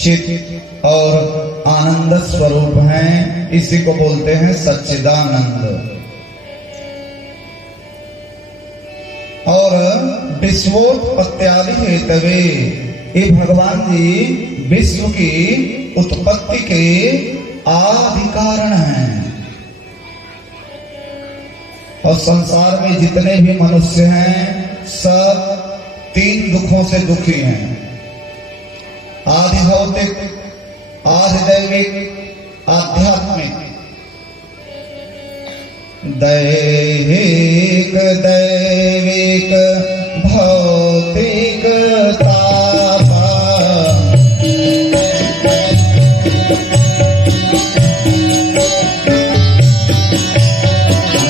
चित और आनंद स्वरूप हैं। इसी को बोलते हैं सच्चिदानंद। और विश्वोत्पत्त्यादि हेतवे, ये भगवान जी विश्व की उत्पत्ति के आदि कारण हैं। और संसार में जितने भी मनुष्य हैं सब 3 दुखों से दुखी हैं। आदि भौतिक, आदि दैविक, आध्यात्मिक। दैहिक दैविक भौतिक तापा,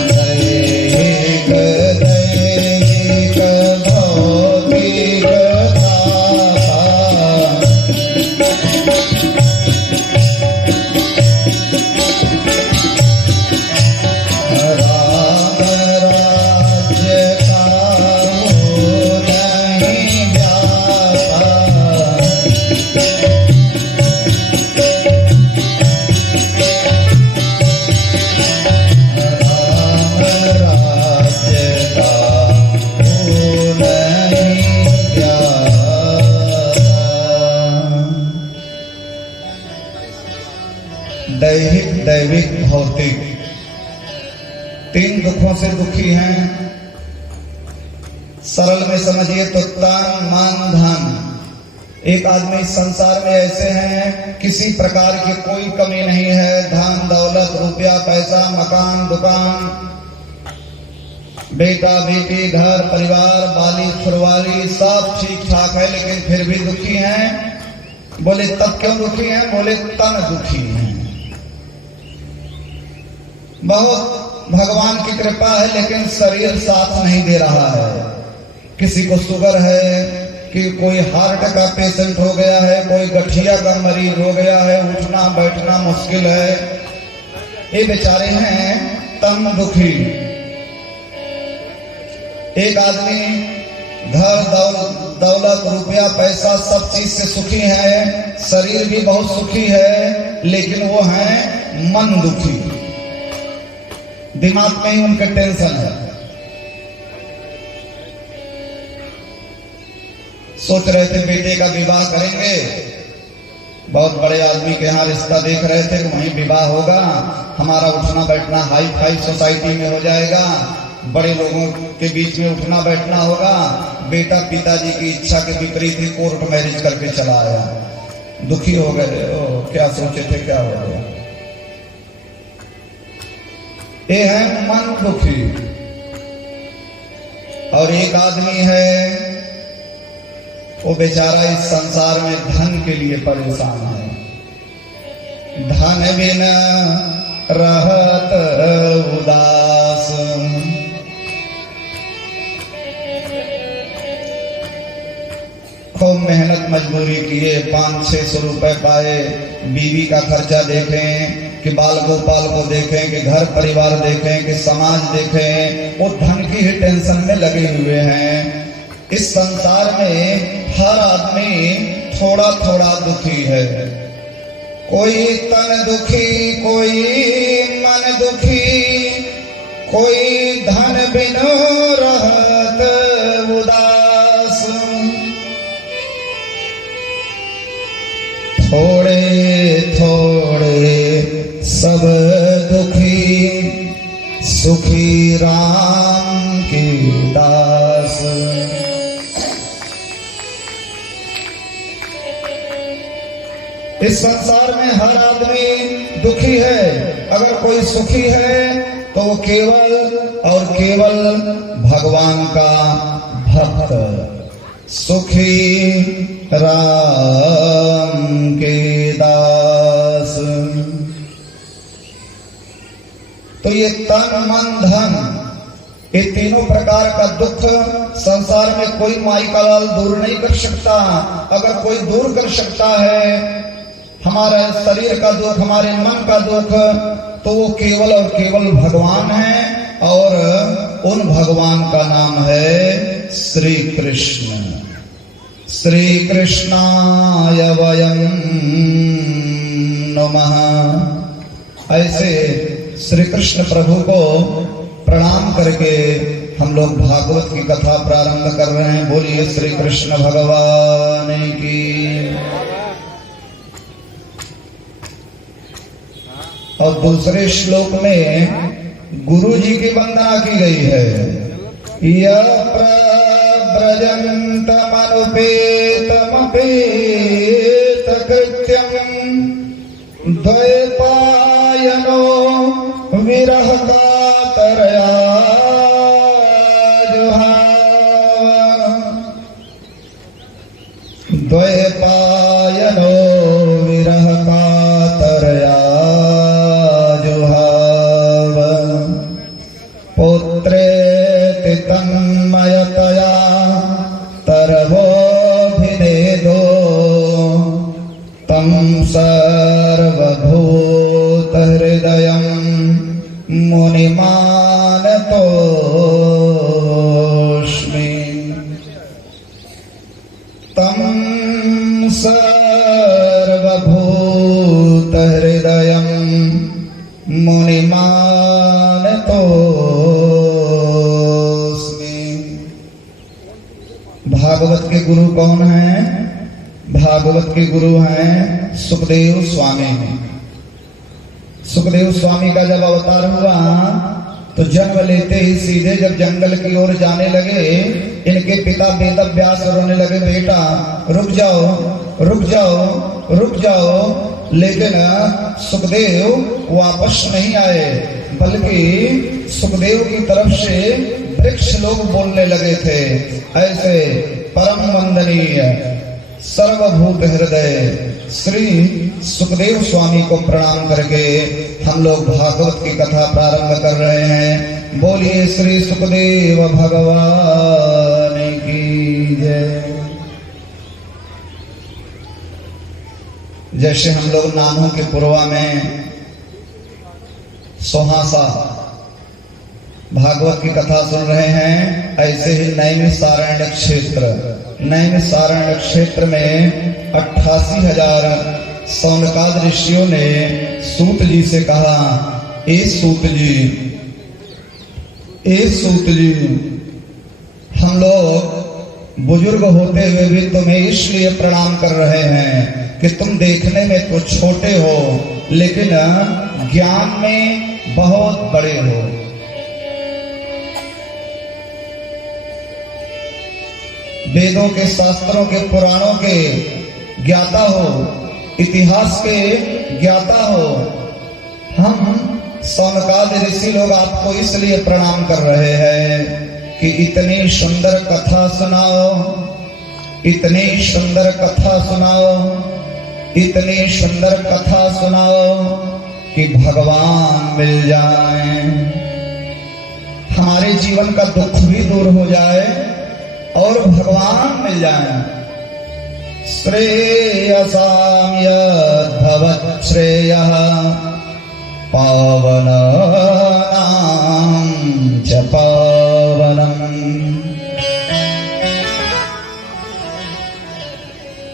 दैहिक दैविक भौतिक तापा, दैहिक दैविक भौतिक 3 दुखों से दुखी हैं। सरल में समझिए तो तन मन धन। एक आदमी संसार में ऐसे हैं किसी प्रकार की कोई कमी नहीं है। धन दौलत रुपया पैसा मकान दुकान बेटा बेटी घर परिवार बाली फुरवाली सब ठीक ठाक है, लेकिन फिर भी दुखी हैं। बोले तब क्यों दुखी हैं? बोले तन दुखी हैं। बहुत भगवान की कृपा है लेकिन शरीर साथ नहीं दे रहा है। किसी को शुगर है, कि कोई हार्ट का पेशेंट हो गया है, कोई गठिया का मरीज हो गया है, उठना बैठना मुश्किल है। ये बेचारे हैं तन दुखी। एक आदमी घर दौलत रुपया पैसा सब चीज से सुखी है, शरीर भी बहुत सुखी है, लेकिन वो है मन दुखी। दिमाग में ही उनके टेंशन है। सोच रहे थे बेटे का विवाह करेंगे, बहुत बड़े आदमी के यहाँ रिश्ता देख रहे थे कि वहीं विवाह होगा, हमारा उठना बैठना हाई फाई सोसाइटी में हो जाएगा, बड़े लोगों के बीच में उठना बैठना होगा। बेटा पिताजी की इच्छा के विपरीत ही कोर्ट मैरिज करके चला आया। दुखी हो गए। क्या सोचे थे, क्या हो गया? ये है मन दुखी। और एक आदमी है वो बेचारा इस संसार में धन के लिए परेशान है। धन बिना रहत उदास, खूब मेहनत मजदूरी किए, 500-600 रुपए पाए, बीवी का खर्चा देखें कि बाल गोपाल को देखें कि घर परिवार देखें कि समाज देखें, वो धन की ही टेंशन में लगे हुए हैं। इस संसार में हर आदमी थोड़ा थोड़ा दुखी है। कोई तन दुखी, कोई मन दुखी, कोई धन बिनु रहत उदास। थोड़े थोड़े सब दुखी, सुखी राम के दास। इस संसार में हर आदमी दुखी है। अगर कोई सुखी है तो वो केवल और केवल भगवान का भक्त, सुखी राम के दास। तो ये तन मन धन, ये तीनों प्रकार का दुख संसार में कोई माई का लाल दूर नहीं कर सकता। अगर कोई दूर कर सकता है हमारे शरीर का दुख, हमारे मन का दुख, तो वो केवल और केवल भगवान है। और उन भगवान का नाम है श्री कृष्ण। श्री कृष्णाय वयं नमः। ऐसे श्री कृष्ण प्रभु को प्रणाम करके हम लोग भागवत की कथा प्रारंभ कर रहे हैं। बोलिए श्री कृष्ण भगवान की। और दूसरे श्लोक में गुरु जी की वंदना की गई है। यः प्रव्रजन्तमनुपेतमपेतकृत्यं द्वैपायनो विरह कातरया द्वैपायनो विरह कातरया जुहाव पुत्रेति तन्मयतया तरवोऽभिनेदो तं सर्वभूतहृदयं मुनिमानतोऽस्मि। तं सर्वभूतहृदयं मुनिमानतोऽस्मि। भागवत के गुरु कौन हैं? भागवत के गुरु हैं सुखदेव स्वामी। सुखदेव स्वामी का जब अवतार हुआ तो जन्म लेते ही सीधे जब जंगल की ओर जाने लगे, इनके पिता वेदव्यास रोने लगे, बेटा रुक जाओ रुक जाओ रुक जाओ। लेकिन सुखदेव वापस नहीं आए, बल्कि सुखदेव की तरफ से वृक्ष लोग बोलने लगे थे। ऐसे परम वंदनीय सर्वभूत हृदय श्री सुखदेव स्वामी को प्रणाम करके हम लोग भागवत की कथा प्रारंभ कर रहे हैं। बोलिए श्री सुखदेव भगवान की जय। जैसे हम लोग नानों के पूर्वा में सोहासा भागवत की कथा सुन रहे हैं, ऐसे ही नैमिषारण्य क्षेत्र में 88,000 सौनकाद ऋषियों ने सूत जी से कहा, ए सूत जी, हम लोग बुजुर्ग होते हुए भी तुम्हें इसलिए प्रणाम कर रहे हैं कि तुम देखने में तो छोटे हो, लेकिन ज्ञान में बहुत बड़े हो। वेदों के, शास्त्रों के, पुराणों के ज्ञाता हो, इतिहास के ज्ञाता हो। हम सौनकाद ऋषि लोग आपको इसलिए प्रणाम कर रहे हैं कि इतनी सुंदर कथा सुनाओ, इतनी सुंदर कथा सुनाओ, इतनी सुंदर कथा सुनाओ कि भगवान मिल जाएं, हमारे जीवन का दुख भी दूर हो जाए और भगवान मिल जाएं। श्रेयसां यद्भवत् श्रेयः पावनानां च पावनम्।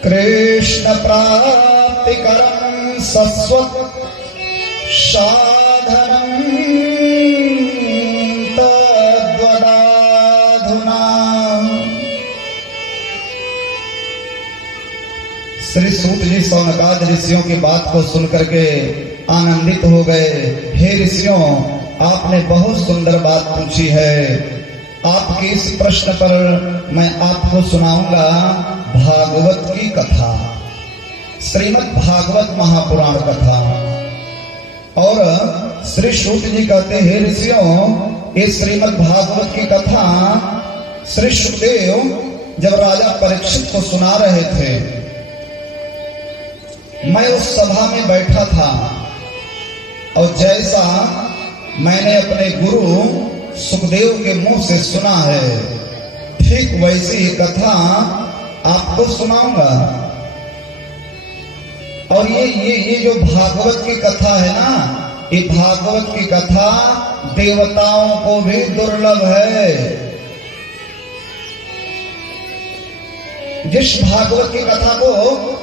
कृष्ण प्राप्तिकरं सस्वत् साधनं तद्वदाधुना। श्री सूत जी सौनकाद ऋषियों की बात को सुनकर के आनंदित हो गए। हे ऋषियों, आपने बहुत सुंदर बात पूछी है। आपके इस प्रश्न पर मैं आपको सुनाऊंगा भागवत की कथा, श्रीमद् भागवत महापुराण कथा। और श्री सूत जी कहते हैं, हे ऋषियों, इस श्रीमद् भागवत की कथा श्री सुखदेव जब राजा परीक्षित को सुना रहे थे, मैं उस सभा में बैठा था और जैसा मैंने अपने गुरु सुखदेव के मुंह से सुना है, ठीक वैसी ही कथा आपको सुनाऊंगा। और ये जो भागवत की कथा है ना, ये भागवत की कथा देवताओं को भी दुर्लभ है। जिस भागवत की कथा को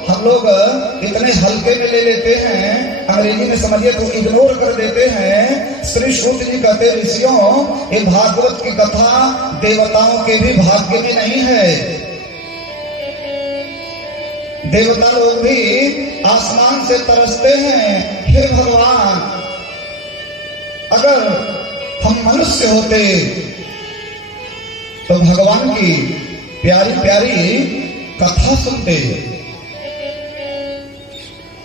हम लोग इतने हल्के में ले लेते हैं, अंग्रेजी में समझिए तो इग्नोर कर देते हैं, श्री सूत जी कहते ऋषियों ये भागवत की कथा देवताओं के भी भाग्य में नहीं है। देवता लोग भी आसमान से तरसते हैं, हे भगवान अगर हम मनुष्य होते तो भगवान की प्यारी प्यारी कथा सुनते।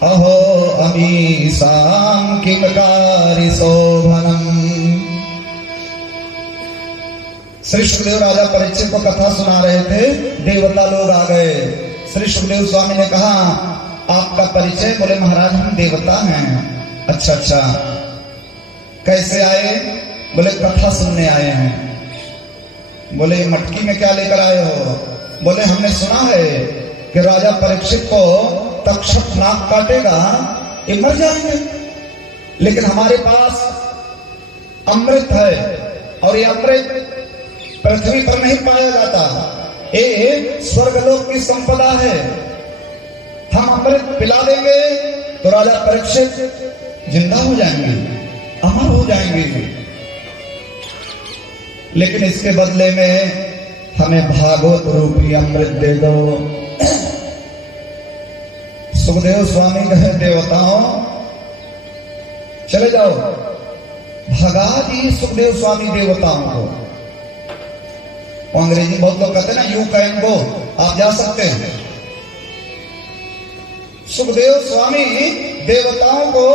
अहो अमीसां किमकारि शोभनम। श्री सुखदेव राजा परीक्षित को कथा सुना रहे थे, देवता लोग आ गए। श्री सुखदेव स्वामी ने कहा आपका परिचय? बोले महाराज हम देवता हैं। अच्छा अच्छा, कैसे आए? बोले कथा सुनने आए हैं। बोले मटकी में क्या लेकर आए हो? बोले हमने सुना है कि राजा परीक्षित को तक्षक नाक काटेगा, ये मर जाएंगे, लेकिन हमारे पास अमृत है और ये अमृत पृथ्वी पर नहीं पाया जाता, ये स्वर्गलोक की संपदा है। हम अमृत पिला देंगे तो राजा परीक्षित जिंदा हो जाएंगे, अमर हो जाएंगे, लेकिन इसके बदले में हमें भागवत रूपी अमृत दे दो। सुखदेव स्वामी कहे देवताओं चले जाओ, भगा दी सुखदेव स्वामी देवताओं को। अंग्रेजी बहुत लोग कहते हैं ना यू कैन गो, आप जा सकते हैं। सुखदेव स्वामी देवताओं को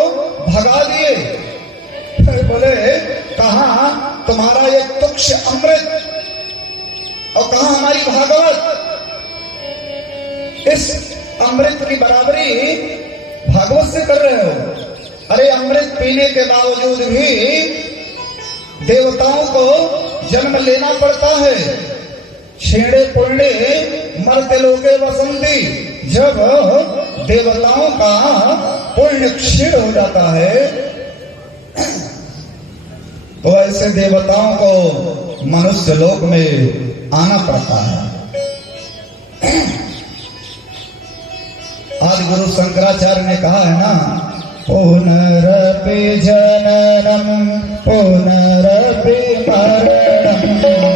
भगा दिए। बोले कहा तुम्हारा ये तुक्ष अमृत और कहा हमारी भागवत? इस अमृत की बराबरी भागवत से कर रहे हो। अरे अमृत पीने के बावजूद भी देवताओं को जन्म लेना पड़ता है। छेड़े पुण्य मरते लोगे वसंती, जब देवताओं का पुण्य क्षीण हो जाता है तो ऐसे देवताओं को मनुष्य लोक में आना पड़ता है। आदि गुरु शंकराचार्य ने कहा है ना, पुनरपि जननम पुनरपि मरणम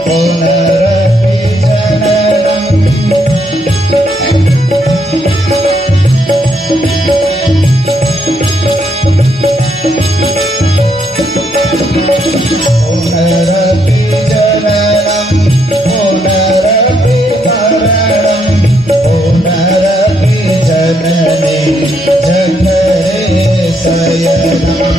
पुनरपि जननम। पुनरपि जननम पुनरपि मरणम पुनरपि जननी जठरे शयनम।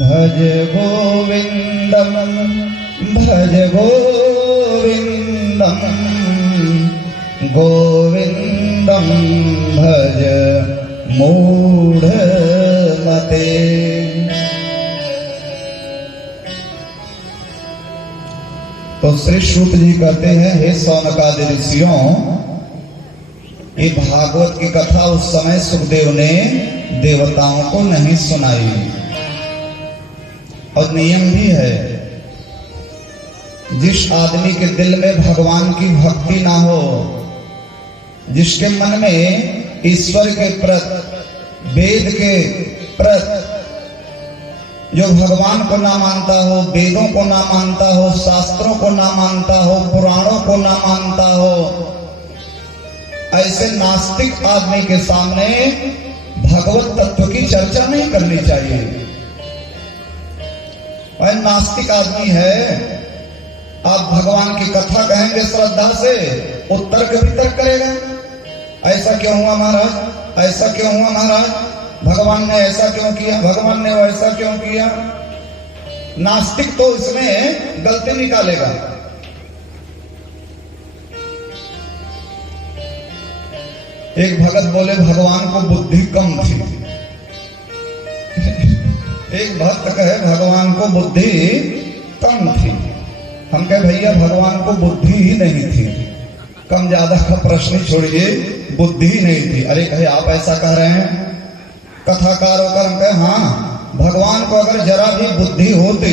भज गोविंदम भज गोविंदम गोविंदम भज मूढ़ मते। तो श्री सूत जी कहते हैं हे सौनकादि ऋषियों, ये भागवत की कथा उस समय सुखदेव ने देवताओं को नहीं सुनाई, और नियम भी है जिस आदमी के दिल में भगवान की भक्ति ना हो, जिसके मन में ईश्वर के प्रति वेद के प्रति जो भगवान को ना मानता हो, वेदों को ना मानता हो, शास्त्रों को ना मानता हो, पुराणों को ना मानता हो, ऐसे नास्तिक आदमी के सामने भगवत तत्व की चर्चा नहीं करनी चाहिए। वह नास्तिक आदमी है, आप भगवान की कथा कहेंगे श्रद्धा से, उत्तर के वितर्क करेगा। ऐसा क्यों हुआ महाराज, ऐसा क्यों हुआ महाराज, भगवान ने ऐसा क्यों किया, भगवान ने वैसा क्यों किया। नास्तिक तो इसमें गलती निकालेगा। एक भगत बोले भगवान को बुद्धि कम थी। एक भक्त कहे भगवान को बुद्धि कम थी। हम कहे भैया भगवान को बुद्धि ही नहीं थी, कम ज्यादा का प्रश्न छोड़िए, बुद्धि ही नहीं थी। अरे कहे आप ऐसा कह रहे हैं, कथाकार होकर हम कहे हाँ, भगवान को अगर जरा भी बुद्धि होती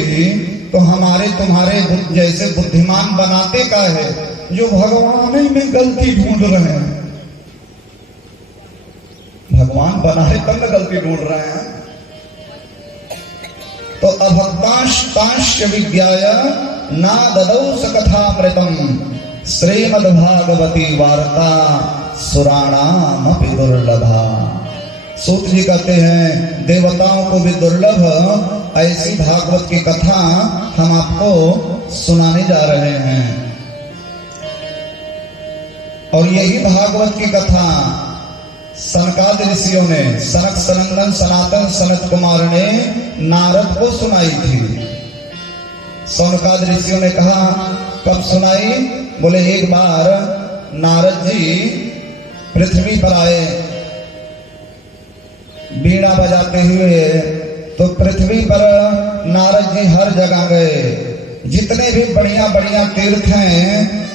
तो हमारे तुम्हारे जैसे बुद्धिमान बनाते का है, जो भगवान ही में गलती ढूंढ रहे हैं। भगवान बनाए तब में गलती ढूंढ रहे हैं। तो अभक्तांश विज्ञाय ना ददौ स कथामृतम श्रीमद्भागवती वार्ता सुराणामपि दुर्लभा। सूत जी कहते हैं देवताओं को भी दुर्लभ ऐसी भागवत की कथा हम आपको सुनाने जा रहे हैं। और यही भागवत की कथा सनकादि ऋषियों ने, सनक सनंदन सनातन सनत कुमार ने नारद को सुनाई थी। सनकादि ऋषियों ने कहा कब सुनाई, बोले एक बार नारद जी पृथ्वी पर आए बीड़ा बजाते हुए, तो पृथ्वी पर नारद जी हर जगह गए। जितने भी बढ़िया बढ़िया तीर्थ हैं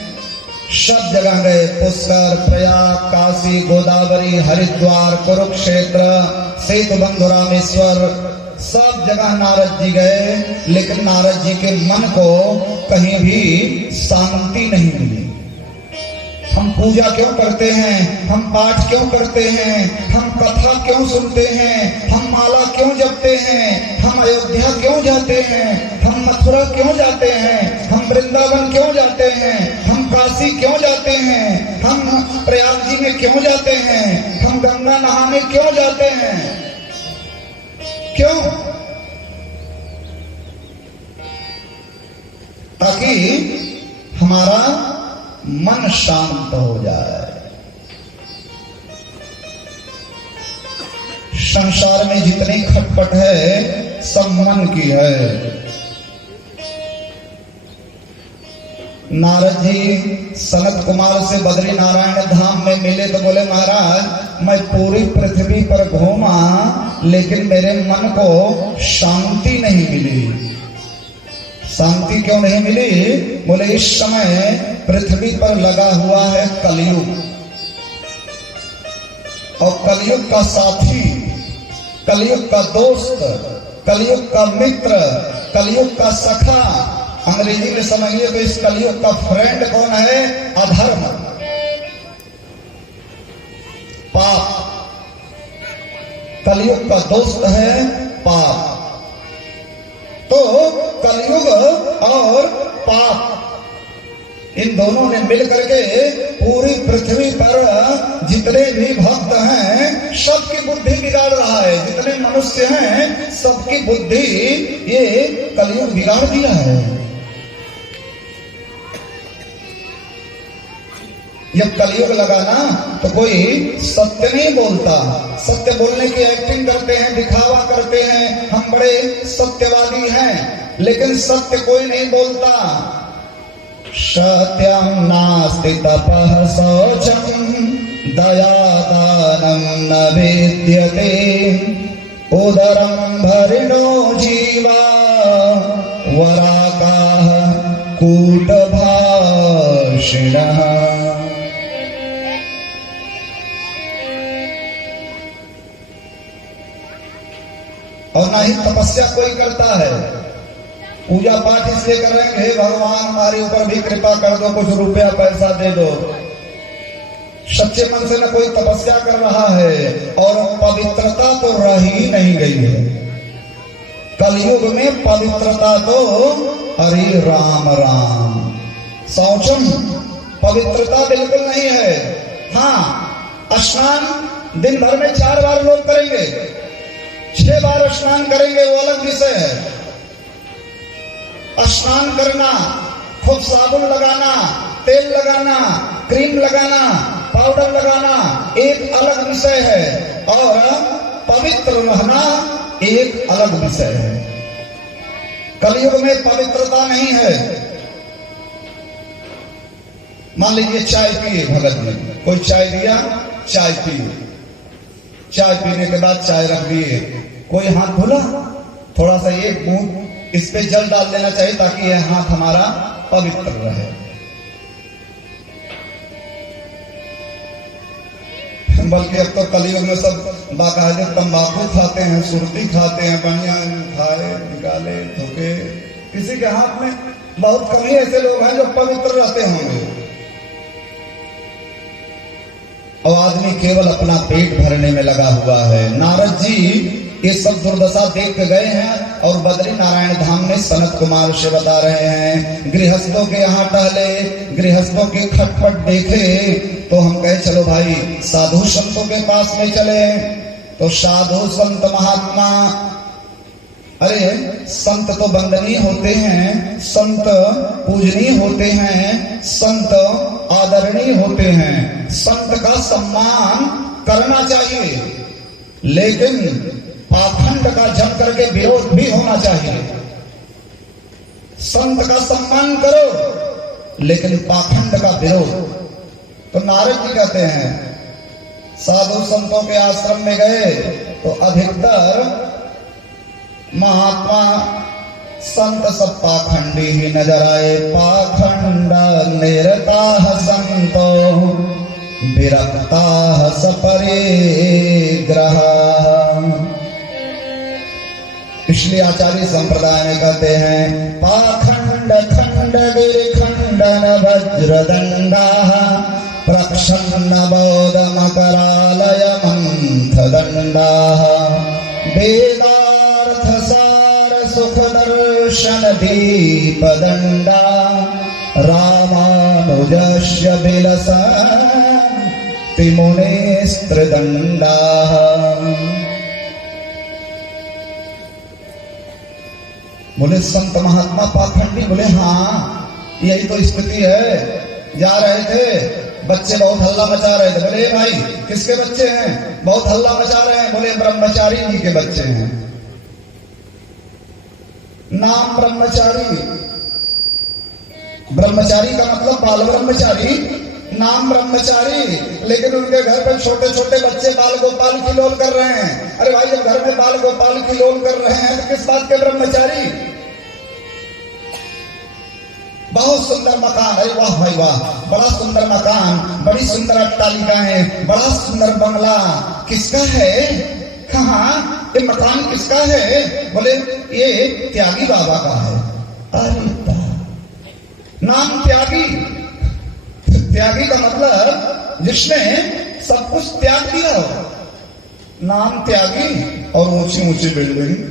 सब जगह गए, पुष्कर, प्रयाग, काशी, गोदावरी, हरिद्वार, कुरुक्षेत्र, सेतुबंध, रामेश्वर, सब जगह नारद जी गए। लेकिन नारद जी के मन को कहीं भी शांति नहीं मिली। हम पूजा क्यों करते हैं, हम पाठ क्यों करते हैं, हम कथा क्यों सुनते हैं, हम माला क्यों जपते हैं, हम अयोध्या क्यों जाते हैं, हम मथुरा क्यों जाते हैं, हम वृंदावन क्यों जाते हैं, हम काशी क्यों जाते हैं, हम प्रयाग जी में क्यों जाते हैं, हम गंगा नहाने क्यों जाते हैं, क्यों? ताकि हमारा मन शांत हो जाए। संसार में जितनी खटपट है सब मन की है। नारद जी सनत कुमार से बद्री नारायण धाम में मिले तो बोले महाराज मैं पूरी पृथ्वी पर घूमा लेकिन मेरे मन को शांति नहीं मिली। शांति क्यों नहीं मिली? बोले इस समय पृथ्वी पर लगा हुआ है कलयुग, और कलयुग का साथी, कलयुग का दोस्त, कलयुग का मित्र, कलयुग का सखा, अंग्रेजी में समझिए तो इस कलयुग का फ्रेंड कौन है? अधर्म, पाप। कलयुग का दोस्त है पाप। तो कलयुग और पाप इन दोनों ने मिलकर के पूरी पृथ्वी पर जितने भी भक्त हैं सबकी बुद्धि बिगाड़ रहा है। जितने मनुष्य हैं सबकी बुद्धि ये कलयुग बिगाड़ दिया है। जब कलयुग लगा ना तो कोई सत्य नहीं बोलता। सत्य बोलने की एक्टिंग करते हैं, दिखावा करते हैं, हम बड़े सत्यवादी हैं, लेकिन सत्य कोई नहीं बोलता। सत्यम नास्ति तपः शौचम दया दानम न विद्यते उदरम भरिणो जीवा वराकाः कूटभाषिणः। और ना ही तपस्या कोई करता है। पूजा पाठ इसलिए कर रहे हैं हे भगवान हमारे ऊपर भी कृपा कर दो, कुछ रुपया पैसा दे दो। सच्चे मन से न कोई तपस्या कर रहा है और पवित्रता तो रह ही नहीं गई है। कलयुग में पवित्रता तो अरे राम राम, शौचम पवित्रता बिल्कुल नहीं है। हाँ, स्नान दिन भर में 4 बार लोग करेंगे, 6 बार स्नान करेंगे, वो अलग विषय है। स्नान करना, खूब साबुन लगाना, तेल लगाना, क्रीम लगाना, पाउडर लगाना एक अलग विषय है, और पवित्र रहना एक अलग विषय है। कलयुग में पवित्रता नहीं है। मान लीजिए चाय पिए भगत ने, कोई चाय दिया, चाय पिए, चाय पीने के बाद चाय रख दिए, कोई हाथ धुला, थोड़ा सा एक बूंद इस पे जल डाल देना चाहिए ताकि यह हाथ हमारा पवित्र रहे। बल्कि अब तो कलयुग में सब बाकायदे तंबाकू खाते हैं, सुर्ती खाते हैं, बढ़िया खाए निकाले धोके। किसी के हाथ में बहुत कम ही ऐसे लोग हैं जो पवित्र रहते होंगे। और आदमी केवल अपना पेट भरने में लगा हुआ है। नारद जी ये सब दुर्दशा देख के गए हैं और बद्री नारायण धाम में सनत कुमार से बता रहे हैं। गृहस्थों के यहाँ टहले, गृहस्थों के खटपट देखे तो हम कहे चलो भाई साधु संतों के पास में चले। तो साधु संत महात्मा, अरे संत तो वंदनीय होते हैं, संत पूजनीय होते हैं, संत आदरणीय होते हैं, संत का सम्मान करना चाहिए, लेकिन पाखंड का जम करके विरोध भी होना चाहिए। संत का सम्मान करो लेकिन पाखंड का विरोध। तो नारद जी कहते हैं साधु संतों के आश्रम में गए तो अधिकतर महात्मा संत सब पाखंडी ही नजर आए। पाखंड निरता संतो विरक्ता सपरे ग्रह। इसलिए आचार्य संप्रदाय में कहते हैं पाखंड खंड गिरखंडन वज्रदंडा प्रक्षन्न बौद्ध मकरालय मंथ दंडा वेदार्थ सार सुख दर्शन दीप दंडा रामानुजस्य विलसन्ति मुनेस्त्रिदंडा। बोले संत महात्मा पाखंडी? बोले हाँ यही तो स्थिति है। जा रहे थे, बच्चे बहुत हल्ला मचा रहे थे। बोले भाई किसके बच्चे हैं? बहुत हल्ला मचा रहे हैं। बोले ब्रह्मचारी जी के बच्चे हैं। नाम ब्रह्मचारी, ब्रह्मचारी का मतलब बाल ब्रह्मचारी, नाम ब्रह्मचारी, लेकिन उनके घर पर छोटे छोटे बच्चे बाल गोपाल की लोल कर रहे हैं। अरे भाई जब घर में बाल गोपाल की लोल कर रहे हैं तो किस बात के ब्रह्मचारी? बहुत सुंदर मकान, अरे वाह भाई वाह, बड़ा सुंदर मकान, बड़ी सुंदर अट्टालिकाएं, बड़ा सुंदर बंगला, किसका है? कहाँ ये मकान किसका है? बोले ये त्यागी बाबा का है। अरे नाम त्यागी, त्यागी का मतलब जिसने सब कुछ त्याग दिया हो। नाम त्यागी और ऊंची ऊंची बिल्डिंग।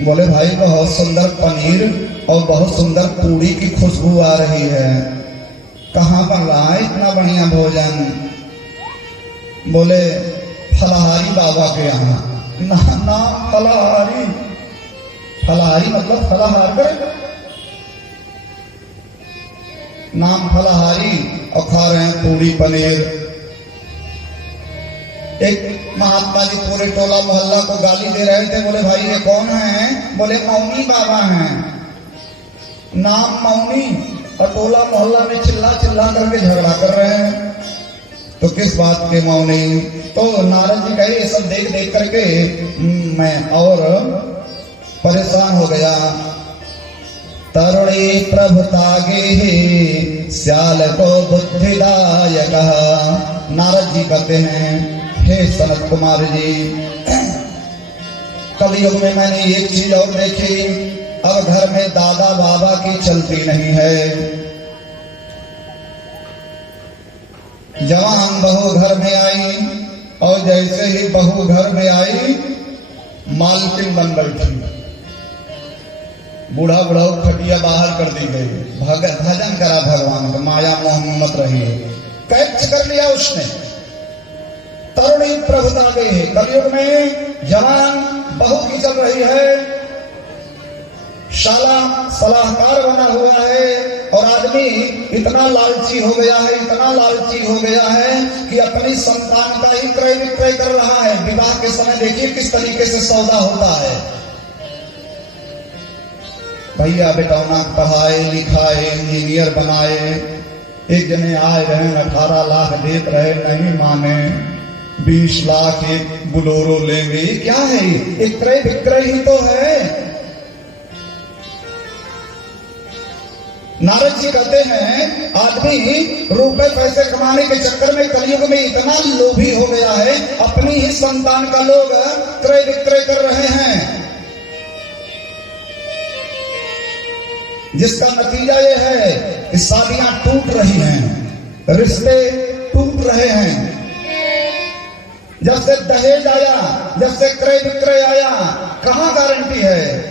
बोले भाई बहुत सुंदर पनीर और बहुत सुंदर पूड़ी की खुशबू आ रही है, कहाँ बन रहा है इतना बढ़िया भोजन? बोले फलाहारी बाबा के यहाँ। नाम फलाहारी, फलाहारी मतलब फलाहार करे, नाम फलाहारी और खा रहे हैं पूरी पनीर। एक महात्मा जी पूरे टोला मोहल्ला को गाली दे रहे थे। बोले भाई ये कौन है? बोले मौनी बाबा हैं। नाम मौनी और टोला मोहल्ला में चिल्ला चिल्ला करके झगड़ा कर रहे हैं। तो किस बात के मौनी? तो नारद जी कहे ये सब देख देख करके मैं और परेशान हो गया। तरुणी प्रभुतागे श्याल को बुद्धिदायक। नारद जी कहते हैं हे सनत कुमार जी, कलयुग में मैंने एक चीज और देखी। अब घर में दादा बाबा की चलती नहीं है। जवान बहू घर में आई और जैसे ही बहू घर में आई मालकिन बन बैठी, बूढ़ा बूढ़ा खटिया बाहर कर दी गई, भजन करा भगवान का, माया मोह में मत रही, कैप्च कर लिया उसने। तरुणी प्रभुता गई है कलयुग में, जवान बहू की चल रही है, शाला सलाहकार बना हुआ है, और आदमी इतना लालची हो गया है, इतना लालची हो गया है कि अपनी संतान का ही क्रय विक्रय कर रहा है। विवाह के समय देखिए किस तरीके से सौदा होता है। भैया बेटौना पढ़ाए लिखाए इंजीनियर बनाए, एक जने आए रहे 18 लाख देते रहे, नहीं माने, 20 लाख एक बुलोरो लेंगे, क्या है ये क्रय विक्रय ही तो है। नारद जी कहते हैं आदमी रुपए पैसे कमाने के चक्कर में कलयुग में इतना लोभी हो गया है, अपनी ही संतान का लोग क्रय विक्रय कर रहे हैं, जिसका नतीजा ये है कि शादियां टूट रही हैं, रिश्ते टूट रहे हैं। जब से दहेज आया, जब से क्रय विक्रय आया, कहां गारंटी है।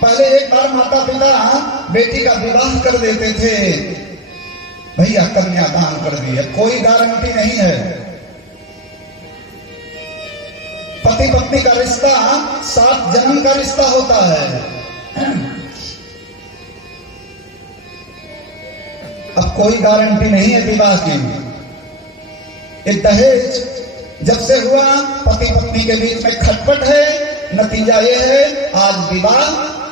पहले एक बार माता पिता बेटी का विवाह कर देते थे, भैया कन्यादान कर दिया, कोई गारंटी नहीं है। पति पत्नी का रिश्ता 7 जन्म का रिश्ता होता है, अब कोई गारंटी नहीं है विवाह की। एक दहेज जब से हुआ पति पत्नी के बीच में खटपट है, नतीजा ये है आज विवाह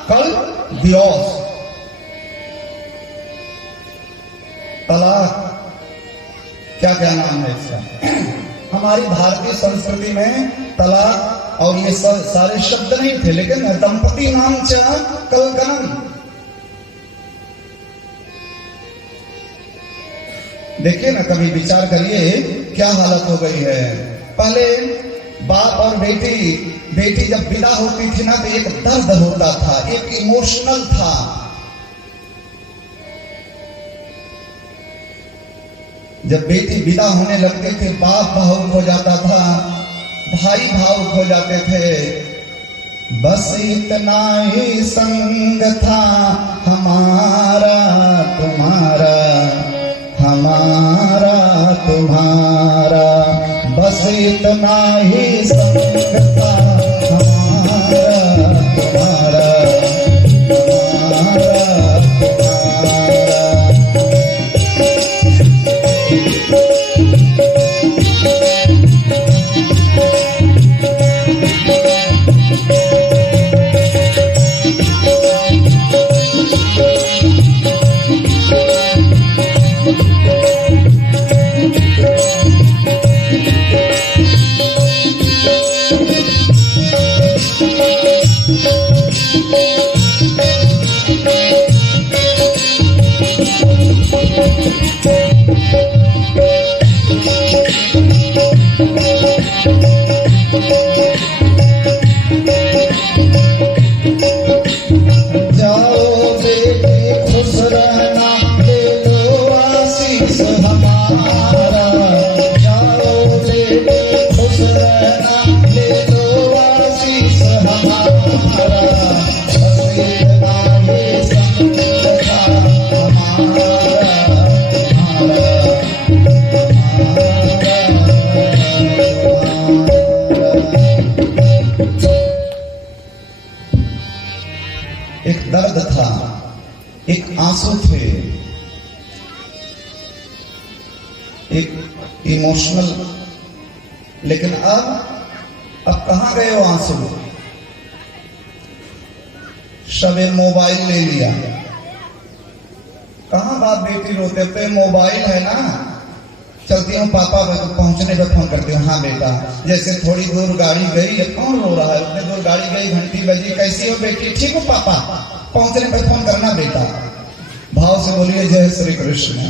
कल डिवोर्स, तलाक, क्या क्या नाम है इसका। हमारी भारतीय संस्कृति में तलाक और ये सारे शब्द नहीं थे, लेकिन दंपति नाम च कलकलम। देखिए ना, कभी विचार करिए क्या हालत हो गई है। पहले बाप और बेटी जब विदा होती थी ना, तो एक दर्द होता था, एक इमोशनल था। जब बेटी विदा होने लगते थे, बाप भावुक हो जाता था, भाई भावुक हो जाते थे। बस इतना ही संग था हमारा तुम्हारा, हमारा तुम्हारा, बस इतना ही संग था हमारा तुम्हारा, हमारा दर्द था, एक आंसू थे, एक इमोशनल। लेकिन अब कहां गए वो आंसू? सबे मोबाइल ले लिया। कहां बाप बेटी रोते थे, मोबाइल है ना, चलती हूँ पापा, पहुंचने पे फोन करती हूँ, हाँ बेटा। जैसे थोड़ी दूर गाड़ी गई, कौन रो रहा है, उतने दूर गाड़ी गई, घंटी बजी, कैसी हो बेटी, ठीक हो पापा, पहुंचने पे फोन करना बेटा। भाव से बोलिए जय श्री कृष्ण।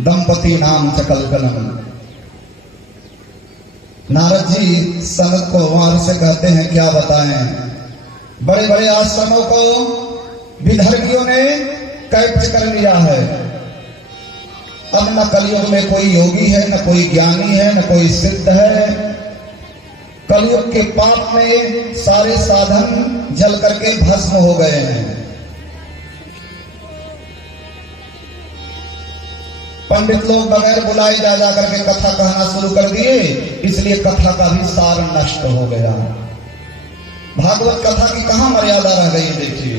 दंपति नाम चकलकलम। नारद जी सनत को वहां से कहते हैं क्या बताएं, बड़े बड़े आश्रमों को विधर्मियों ने कैप्च कर लिया है, अब न कलयुग में कोई योगी है, न कोई ज्ञानी है, न कोई सिद्ध है। कलयुग के पाप में सारे साधन जल करके भस्म हो गए हैं। पंडित लोग बगैर बुलाए जा जा करके कथा कहना शुरू कर दिए, इसलिए कथा का भी सार नष्ट हो गया। भागवत कथा की कहां मर्यादा रह गई देखिए,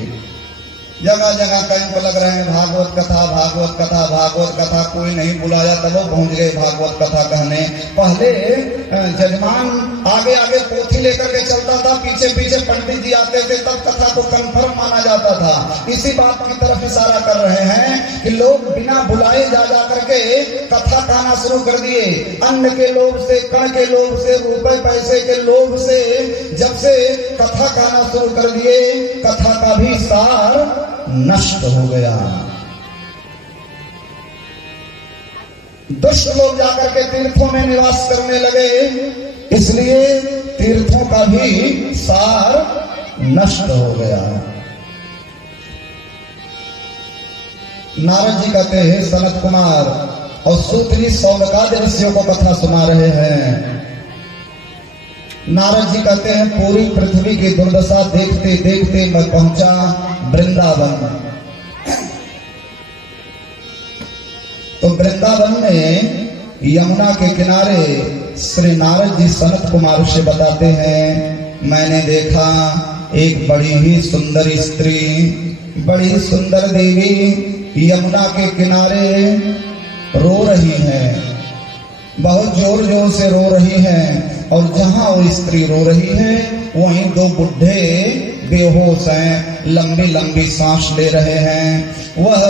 जगह जगह कैंप लग रहे हैं, भागवत कथा भागवत कथा भागवत कथा। कोई नहीं बुलाया तब वो पहुंच गए भागवत कथा कहने। पहले जजमान आगे आगे पोथी लेकर के चलता था, पीछे पीछे पंडित जी आते थे, तब कथा को कंफर्म माना जाता था। इसी बात की तरफ इशारा कर रहे हैं कि लोग बिना बुलाए जा जा करके कथा कहना शुरू कर दिए। अन्न के लोभ से, कण के लोभ से, रुपए पैसे के लोभ से जब से कथा कहना शुरू कर दिए, कथा का भी सार नष्ट हो गया। दुष्ट लोग जाकर के तीर्थों में निवास करने लगे, इसलिए तीर्थों का भी सार नष्ट हो गया। नारद जी कहते हैं सनत कुमार और सूत जी सौनकादि ऋषियों को कथा सुना रहे हैं। नारद जी कहते हैं पूरी पृथ्वी की दुर्दशा देखते देखते मैं पहुंचा वृंदावन। तो वृंदावन में यमुना के किनारे श्री नारद जी सनत कुमार से बताते हैं, मैंने देखा एक बड़ी ही सुंदर स्त्री, बड़ी सुंदर देवी यमुना के किनारे रो रही है, बहुत जोर जोर से रो रही है। और जहां वो स्त्री रो रही है वहीं दो बुढ़े बेहोश हैं, लंबी लंबी सांस ले रहे हैं। वह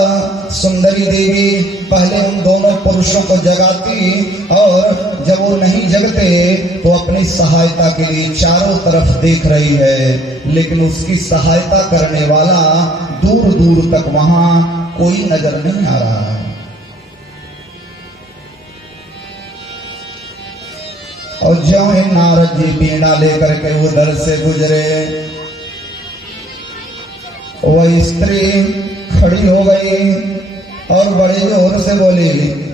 सुंदरी देवी पहले उन दोनों पुरुषों को जगाती और जब वो नहीं जगते तो अपनी सहायता के लिए चारों तरफ देख रही है, लेकिन उसकी सहायता करने वाला दूर दूर तक वहां कोई नजर नहीं आ रहा है। और जो ही नारद जी बीणा लेकर के उधर से गुजरे, वह स्त्री खड़ी हो गई और बड़े जोर से बोली,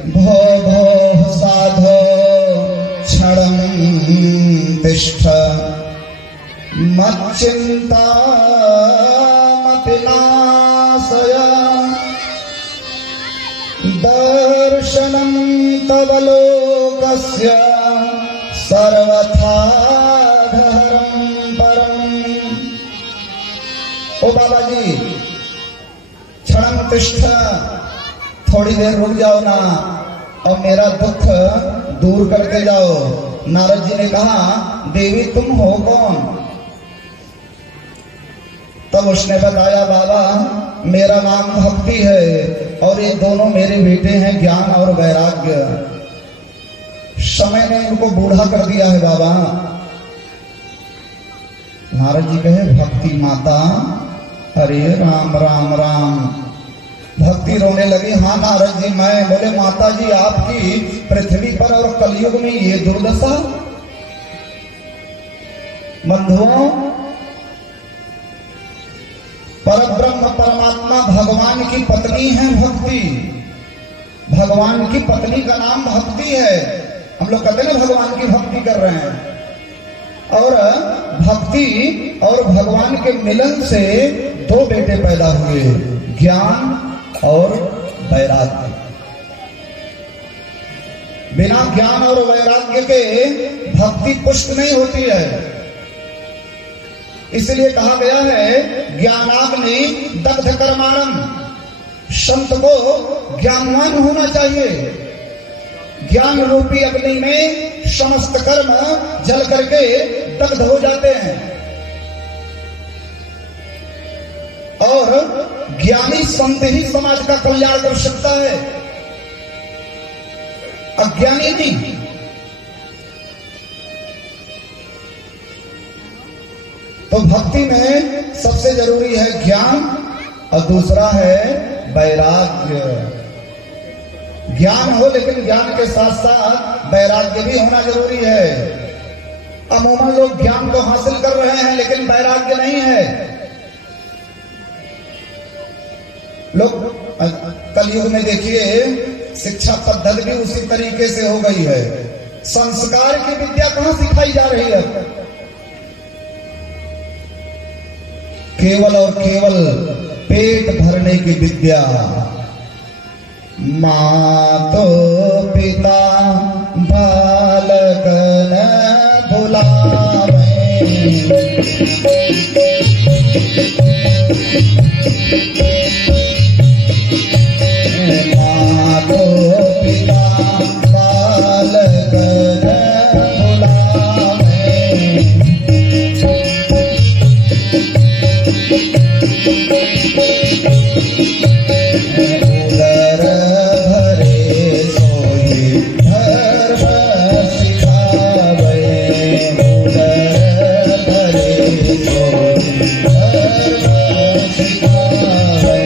भो भो साधो क्षणं तिष्ठ मच्चिंता मतिनाशय दर्शनं तव लोकस्य सर्वथा धरम परम। ओ बाबा जी क्षणं तिष्ठ, थोड़ी देर रुक जाओ ना और मेरा दुख दूर करके जाओ। नारद जी ने कहा, देवी तुम हो कौन? तब उसने बताया, बाबा मेरा नाम भक्ति है और ये दोनों मेरे बेटे हैं ज्ञान और वैराग्य। समय ने इनको बूढ़ा कर दिया है बाबा। नारद जी कहे, भक्ति माता? अरे राम राम राम। भक्ति रोने लगी, हाँ नारद जी मैं। बोले, माता जी आपकी पृथ्वी पर और कलयुग में ये दुर्दशा? बंधुओं, परब्रह्म परमात्मा भगवान की पत्नी है भक्ति। भगवान की पत्नी का नाम भक्ति है। हम लोग कहते हैं ना भगवान की भक्ति कर रहे हैं। और भक्ति और भगवान के मिलन से दो बेटे पैदा हुए, ज्ञान और वैराग्य। बिना ज्ञान और वैराग्य के भक्ति पुष्ट नहीं होती है। इसलिए कहा गया है, ज्ञानाग्नि दग्ध कर्माणम। संत को ज्ञानवान होना चाहिए। ज्ञान रूपी अग्नि में समस्त कर्म जल करके दग्ध हो जाते हैं और ज्ञानी संत ही समाज का कल्याण कर सकता है, अज्ञानी नहीं। तो भक्ति में सबसे जरूरी है ज्ञान और दूसरा है वैराग्य। ज्ञान हो लेकिन ज्ञान के साथ साथ वैराग्य भी होना जरूरी है। अमूमन लोग ज्ञान को हासिल कर रहे हैं लेकिन वैराग्य नहीं है। लोग कलयुग में देखिए शिक्षा पद्धति भी उसी तरीके से हो गई है। संस्कार की विद्या कहां सिखाई जा रही है? केवल और केवल पेट भरने की विद्या। मातो पिता बालक न भुलावे, मातो पिता बालक न भुलावे, उदर भरे सोई धर्म सिखावे, उदर भरे सोई धर्म सिखावे।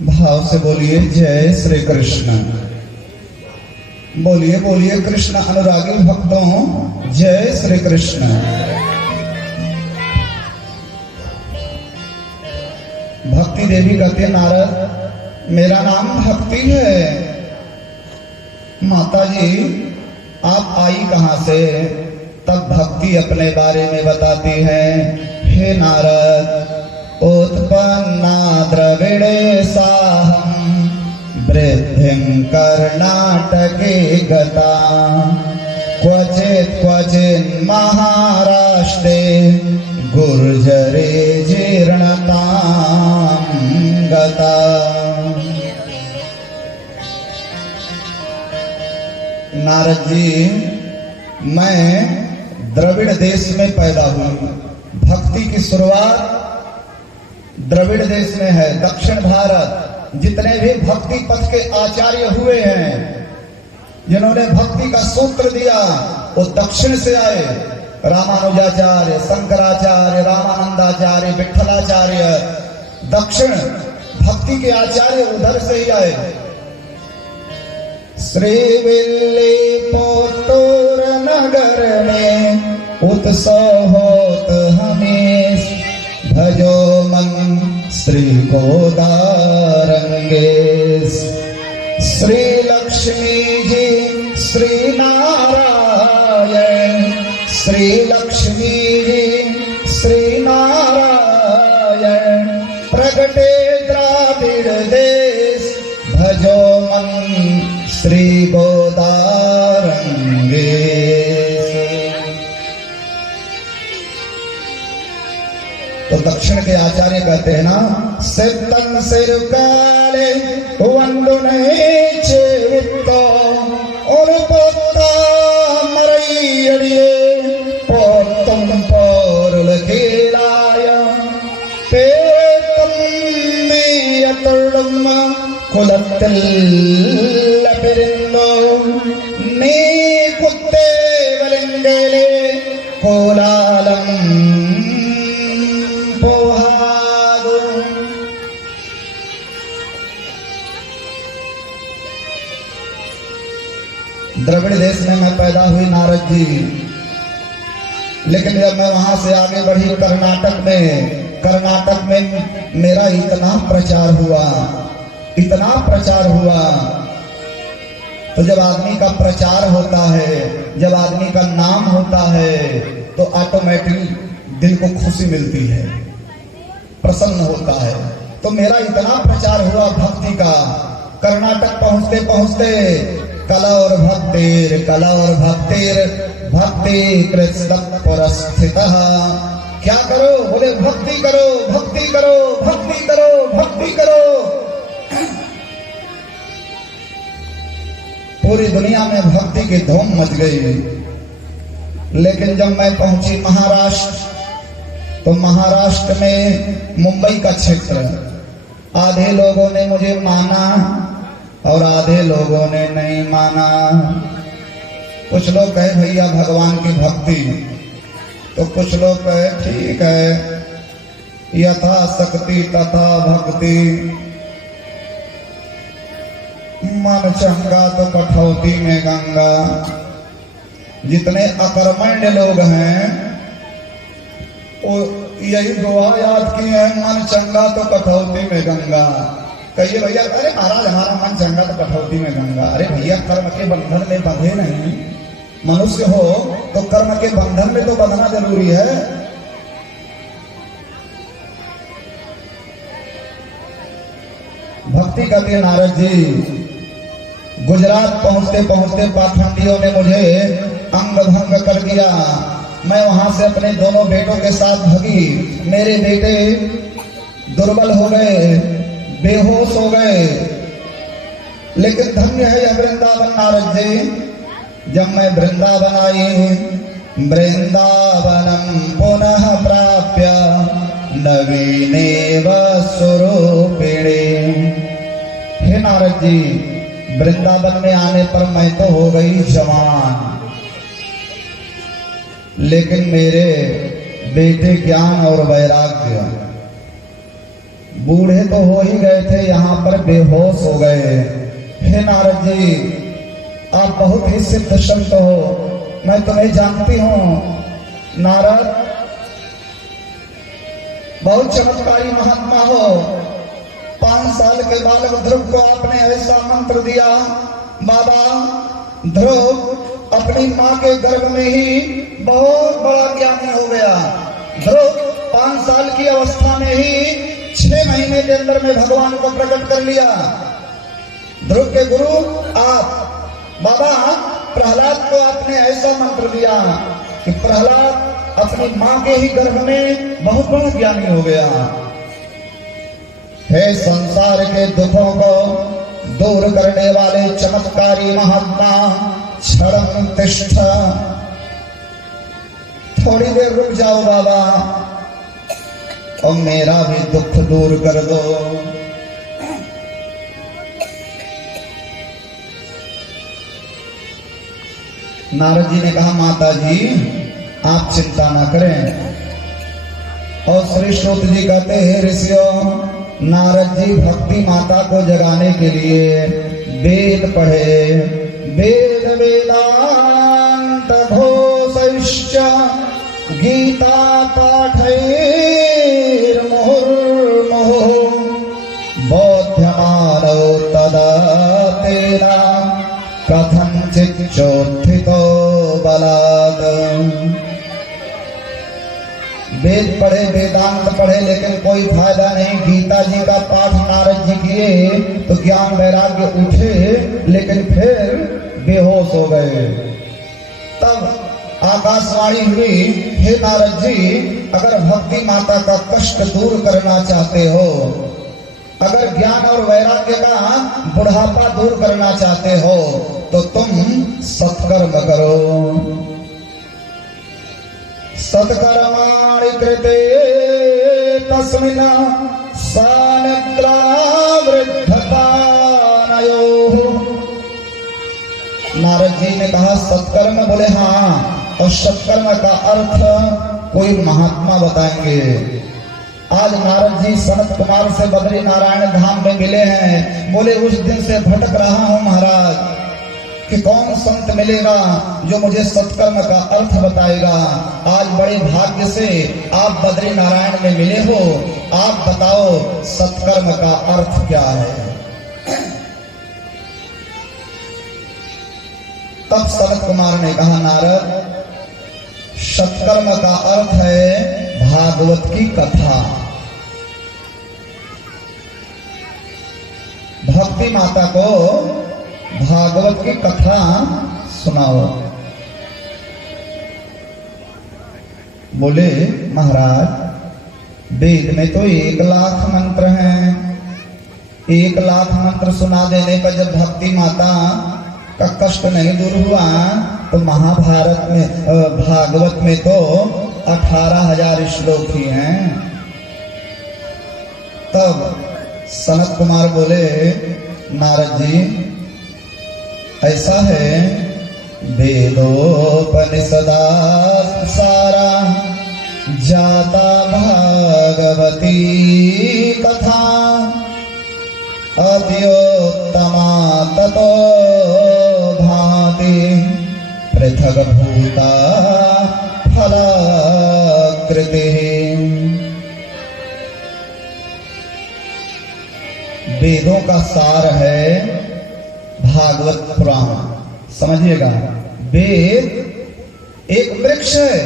भाव से बोलिए जय श्री कृष्ण। बोलिए बोलिए कृष्ण अनुरागी भक्तों जय श्री कृष्ण। भक्ति देवी कहते नारद मेरा नाम भक्ति है। माता जी आप आई कहां से? तब भक्ति अपने बारे में बताती है। हे नारद उत्पन्ना द्रविड़े साहं वृद्धिं कर्णाटके गता, क्वचित् क्वचिन् महाराष्ट्रे गुर्जरे जीर्णतां गता। नारद जी मैं द्रविड़ देश में पैदा हुई। भक्ति की शुरुआत द्रविड़ देश में है। दक्षिण भारत जितने भी भक्ति पथ के आचार्य हुए हैं, जिन्होंने भक्ति का सूत्र दिया, वो दक्षिण से आए। रामानुजाचार्य, शंकराचार्य, रामानंदाचार्य, विठलाचार्य, दक्षिण भक्ति के आचार्य उधर से ही आए। श्रीविल्लीपुतूर नगर में उत्सव होत हमेश, भजो मन श्री गोदारंगेश। श्री लक्ष्मी जी श्री नारायण, श्री लक्ष्मी जी श्री नारायण, प्रगटे द्राविड़ देश, भजो मन श्री गोदारंगेश। तो दक्षिण के आचार्य कहते हैं ना, सिद्धन सिर काले वंदु नहीं चेवितो, और पोता मरैयड़िए पोतम पोरुल खेलाया, पेतम में यतुर्लम कुलत्तिल लपिरिंदो, नी कुत्ते वलिंगेले कोलालम द्रविड़ देश में मैं पैदा हुई नारद जी। लेकिन जब मैं वहां से आगे बढ़ी कर्नाटक में मेरा इतना प्रचार हुआ। तो जब आदमी का प्रचार होता है, जब आदमी का नाम होता है, तो ऑटोमेटिक दिल को खुशी मिलती है, प्रसन्न होता है। तो मेरा इतना प्रचार हुआ भक्ति का। कर्नाटक पहुंचते पहुंचते कला और भक्तिर भक्ति कृष्ण पुरस्थितः। क्या करो? बोले भक्ति करो, भक्ति करो, भक्ति करो, भक्ति करो। पूरी दुनिया में भक्ति की धूम मच गई। लेकिन जब मैं पहुंची महाराष्ट्र, तो महाराष्ट्र में मुंबई का क्षेत्र, आधे लोगों ने मुझे माना और आधे लोगों ने नहीं माना। कुछ लोग कहे भैया भगवान की भक्ति, तो कुछ लोग कहे ठीक है, यथा शक्ति तथा भक्ति। मन चंगा तो कठौती में गंगा। जितने अकर्मण्य लोग हैं वो यही दुआ याद किए हैं, मन चंगा तो कठौती में गंगा। कहिए भैया, अरे महाराज हमारा मन चंगा तो कठौती में गंगा। अरे भैया, कर्म के बंधन में बंधे नहीं। मनुष्य हो तो कर्म के बंधन में तो बंधना जरूरी है। भक्ति करते हैं नारद जी। गुजरात पहुंचते पहुंचते पाखंडियों ने मुझे अंग भंग कर दिया। मैं वहां से अपने दोनों बेटों के साथ भगी। मेरे बेटे दुर्बल हो गए, बेहोश हो गए। लेकिन धन्य है यह वृंदावन नारद जी। जब मैं वृंदावन आई, वृंदावनम पुनः प्राप्य नवीनेव स्वरूपिणे। हे नारद जी, वृंदावन में आने पर मैं तो हो गई जवान, लेकिन मेरे बेटे ज्ञान और वैराग्य बूढ़े तो हो ही गए थे, यहाँ पर बेहोश हो गए। हे नारद जी, आप बहुत ही सिद्ध संत हो, मैं तुम्हें जानती हूँ। नारद बहुत चमत्कारी महात्मा हो। 5 साल के बालक ध्रुव को आपने ऐसा मंत्र दिया। बाबा, ध्रुव अपनी माँ के गर्भ में ही बहुत बड़ा ज्ञानी हो गया। ध्रुव 5 साल की अवस्था में ही 6 महीने के अंदर में भगवान को प्रकट कर लिया। ध्रुव के गुरु आप। बाबा, प्रहलाद को आपने ऐसा मंत्र दिया कि प्रहलाद अपनी माँ के ही गर्भ में बहुत बड़ा ज्ञानी हो गया। हे संसार के दुखों को दूर करने वाले चमत्कारी महात्मा, क्षणम तिष्ठ, थोड़ी देर रुक जाओ बाबा और मेरा भी दुख दूर कर दो। नारद जी ने कहा, माता जी आप चिंता ना करें। और श्री श्रोत जी कहते हैं, ऋषियों, नारद जी भक्ति माता को जगाने के लिए वेद पढ़े। वेद वेदांत घोषैश्च गीता पाठैर् मुहुर्मुहुः बोध्यमानो तदा तेना कथंचित् चोत्थितो बलात्। वेद पढ़े, वेदांत पढ़े, लेकिन कोई फायदा नहीं। गीता जी का पाठ नारद जी किए तो ज्ञान वैराग्य उठे, लेकिन फिर बेहोश हो गए। तब आकाशवाणी हुई, हे नारद जी, अगर भक्ति माता का कष्ट दूर करना चाहते हो, अगर ज्ञान और वैराग्य का बुढ़ापा दूर करना चाहते हो, तो तुम सत्कर्म करो। सत्कर्माणि कृते तस्मिन् सानिद्रा वृद्धता नयोः। नारद जी ने कहा सत्कर्म, बोले हाँ। और सत्कर्म का अर्थ कोई महात्मा बताएंगे। आज नारद जी सनत कुमार से बद्री नारायण धाम में मिले हैं। बोले उस दिन से भटक रहा हूं महाराज, कि कौन संत मिलेगा जो मुझे सत्कर्म का अर्थ बताएगा। आज बड़े भाग्य से आप बद्री नारायण में मिले हो। आप बताओ सत्कर्म का अर्थ क्या है। तब सनत कुमार ने कहा, नारद, सत्कर्म का अर्थ है भागवत की कथा। भक्ति माता को भागवत की कथा सुनाओ। बोले महाराज, वेद में तो 1 लाख मंत्र हैं। 1 लाख मंत्र सुना देने पर जब भक्ति माता का कष्ट नहीं दूर हुआ, तो महाभारत में, भागवत में तो 18,000 श्लोक ही हैं। तब सनत कुमार बोले, नारद जी ऐसा है, वेदोपनिषदा सारा जाता भागवती कथा। अत्योत्तमा ततो भाति पृथक भूता फलाकृति। वेदों का सार है भागवत पुराण। समझिएगा, वेद एक वृक्ष है,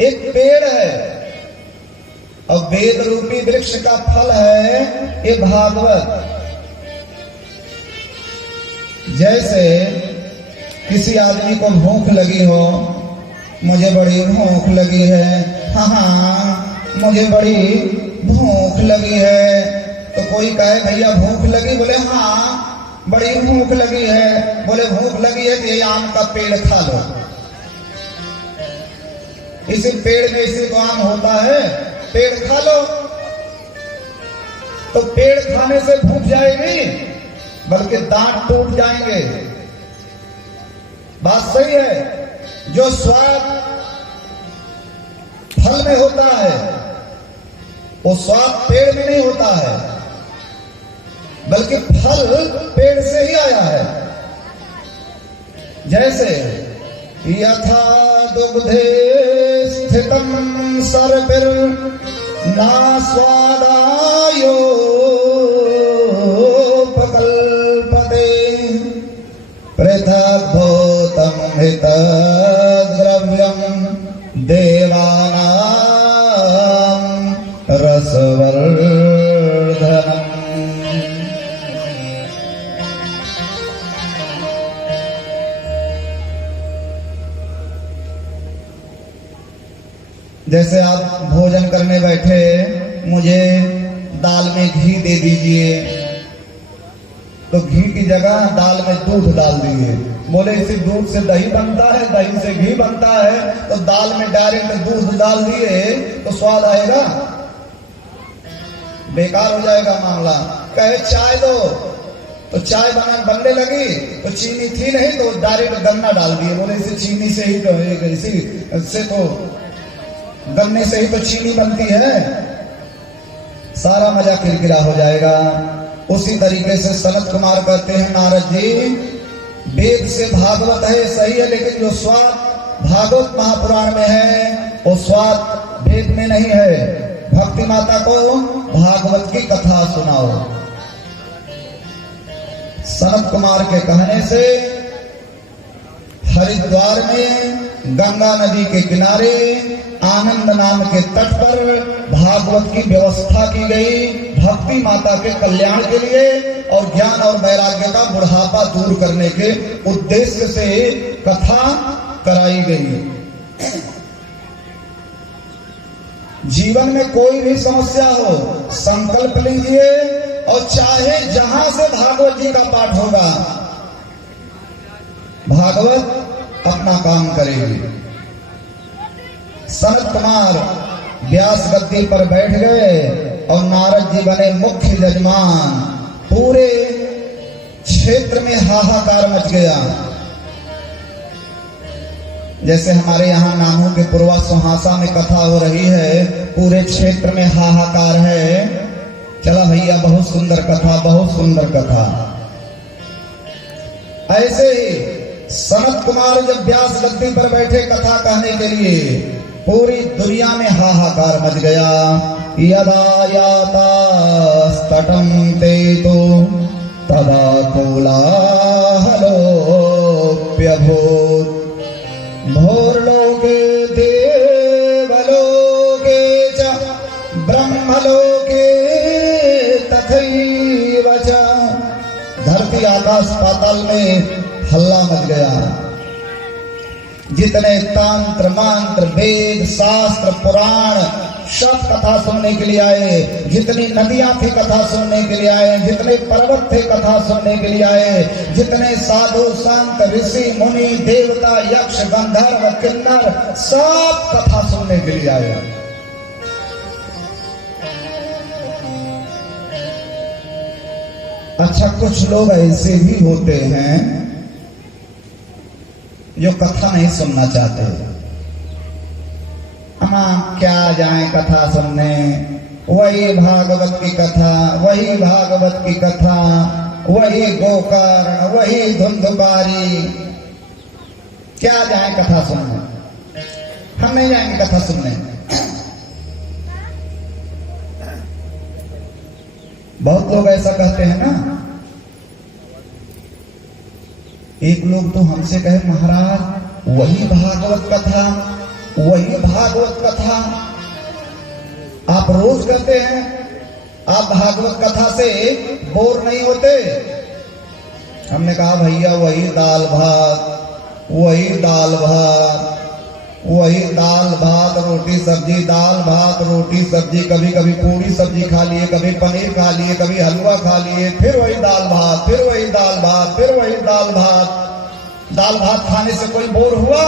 एक पेड़ है, और वेद रूपी वृक्ष का फल है ये भागवत। जैसे किसी आदमी को भूख लगी हो, मुझे बड़ी भूख लगी है, हाँ मुझे बड़ी भूख लगी है, तो कोई कहे भैया भूख लगी, बोले हाँ बड़ी भूख लगी है, बोले भूख लगी है तो ये आम का पेड़ खा लो। इसी पेड़ में इसी को आम होता है, पेड़ खा लो। तो पेड़ खाने से भूख जाएगी, बल्कि दांत टूट जाएंगे। बात सही है। जो स्वाद फल में होता है वो स्वाद पेड़ में नहीं होता है, बल्कि फल पेड़ से ही आया है। जैसे यथा दुग्धे स्थितम सर्पिर ना स्वादायो उपकल्पते पृथक् भूतं हितद्रव्यं देवानां रसवर्धनम्। जैसे आप भोजन करने बैठे, मुझे दाल में घी दे दीजिए, तो घी की जगह दाल में दूध डाल दीजिए। बोले इसी दूध से दही बनता है, दही से घी बनता है, तो दाल में डायरेक्ट दूध डाल दिए तो स्वाद आएगा? बेकार हो जाएगा मामला। कहे चाय दो, तो चाय बनने लगी तो चीनी थी नहीं, तो डायरेक्ट गन्ना डाल दिए। बोले इसी चीनी से ही तो, इसी से तो गन्ने से ही तो चीनी बनती है, सारा मजा किरकिरा हो जाएगा। उसी तरीके से सनत कुमार कहते हैं, नारद जी वेद से भागवत है सही है, लेकिन जो स्वाद भागवत महापुराण में है वो स्वाद वेद में नहीं है। भक्ति माता को भागवत की कथा सुनाओ। सनत कुमार के कहने से हरिद्वार में गंगा नदी के किनारे आनंद नाम के तट पर भागवत की व्यवस्था की गई, भक्ति माता के कल्याण के लिए और ज्ञान और वैराग्य का बुढ़ापा दूर करने के उद्देश्य से कथा कराई गई। जीवन में कोई भी समस्या हो, संकल्प लीजिए और चाहे जहां से भागवत जी का पाठ होगा, भागवत अपना काम करेगी। सनत कुमार व्यास गद्दी पर बैठ गए और नारद जी बने मुख्य यजमान। पूरे क्षेत्र में हाहाकार मच गया। जैसे हमारे यहाँ नामों के पूर्वा सुहासा में कथा हो रही है, पूरे क्षेत्र में हाहाकार है। चला भैया बहुत सुंदर कथा, बहुत सुंदर कथा। ऐसे ही सनत कुमार जब व्यास गद्दी पर बैठे कथा कहने के लिए, पूरी दुनिया में हाहाकार मच गया। यदा यातास्तटं ते तो तदा कोलाहलोऽप्यभूत् भोर्लोके देवलोके च ब्रह्मलोके तथैव च। धरती आकाश पाताल में हल्ला मच गया। जितने तंत्र मंत्र वेद शास्त्र पुराण सब कथा सुनने के लिए आए, जितनी नदियां थी कथा सुनने के लिए आए, जितने पर्वत थे कथा सुनने के लिए आए, जितने साधु संत ऋषि मुनि देवता यक्ष गंधर्व किन्नर सब कथा सुनने के लिए आए। अच्छा, कुछ लोग ऐसे भी होते हैं जो कथा नहीं सुनना चाहते। हम क्या जाएं कथा सुनने, वही भागवत की कथा, वही भागवत की कथा, वही गोकर्ण, वही धुंधुकारी। क्या जाए कथा सुनने? हम नहीं जाएंगे कथा सुनने। बहुत लोग ऐसा कहते हैं ना। एक लोग तो हमसे कहे महाराज वही भागवत कथा, वही भागवत कथा आप रोज कहते हैं, आप भागवत कथा से बोर नहीं होते? हमने कहा भैया वही दाल भात, वही दाल भात, वही दाल भात रोटी सब्जी, दाल भात रोटी सब्जी, कभी कभी पूरी सब्जी खा लिए, कभी पनीर खा लिए, कभी हलवा खा लिए, फिर वही दाल भात, फिर वही दाल भात, फिर वही दाल भात। दाल भात खाने से कोई बोर हुआ?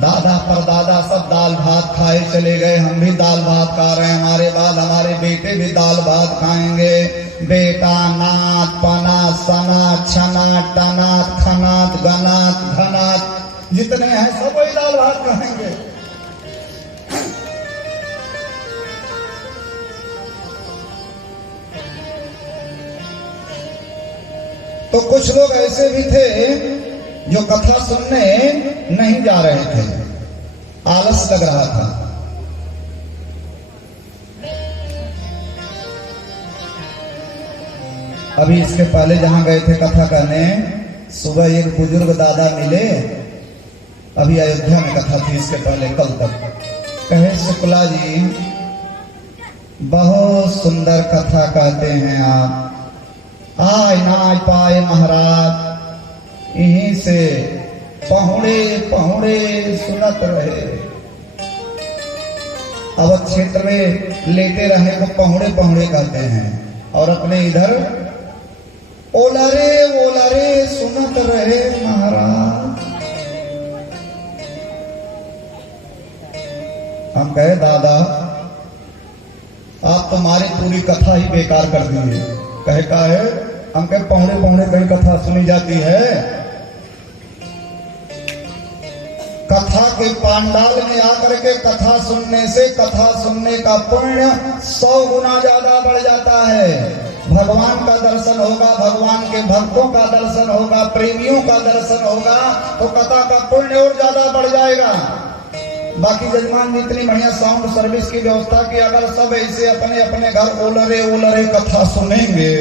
दादा परदादा सब दाल भात खाए चले गए, हम भी दाल भात खा रहे हैं, हमारे बाद हमारे बेटे भी दाल भात खाएंगे। बेटा नात पनात सनात छनात टनात खनात गनात घनात जितने हैं सब वही दाल भात खाएंगे। तो कुछ लोग ऐसे भी थे जो कथा सुनने नहीं जा रहे थे, आलस लग रहा था। अभी इसके पहले जहां गए थे कथा कहने, सुबह एक बुजुर्ग दादा मिले, अभी अयोध्या में कथा थी इसके पहले कल तक। कहे शुक्ला जी बहुत सुंदर कथा कहते हैं आप, आय ना पाए महाराज, यहीं से पहुड़े पहुड़े सुनत रहे। अब क्षेत्र में लेटे रहे को पहुड़े पहुड़े कहते हैं, और अपने इधर ओलारे सुनत रहे महाराज। हम कहे दादा आप तुम्हारी पूरी कथा ही बेकार कर दिए। कहे का है? हम कहे पौने पौने कई कथा सुनी जाती है। कथा के पांडाल में आकर के कथा सुनने से कथा सुनने का पुण्य 100 गुना ज्यादा बढ़ जाता है। भगवान का दर्शन होगा, भगवान के भक्तों का दर्शन होगा, प्रेमियों का दर्शन होगा, तो कथा का पुण्य और ज्यादा बढ़ जाएगा। बाकी जजमान जी इतनी बढ़िया साउंड सर्विस की व्यवस्था की, अगर सब ऐसे अपने अपने घर ओलरे कथा सुनेंगे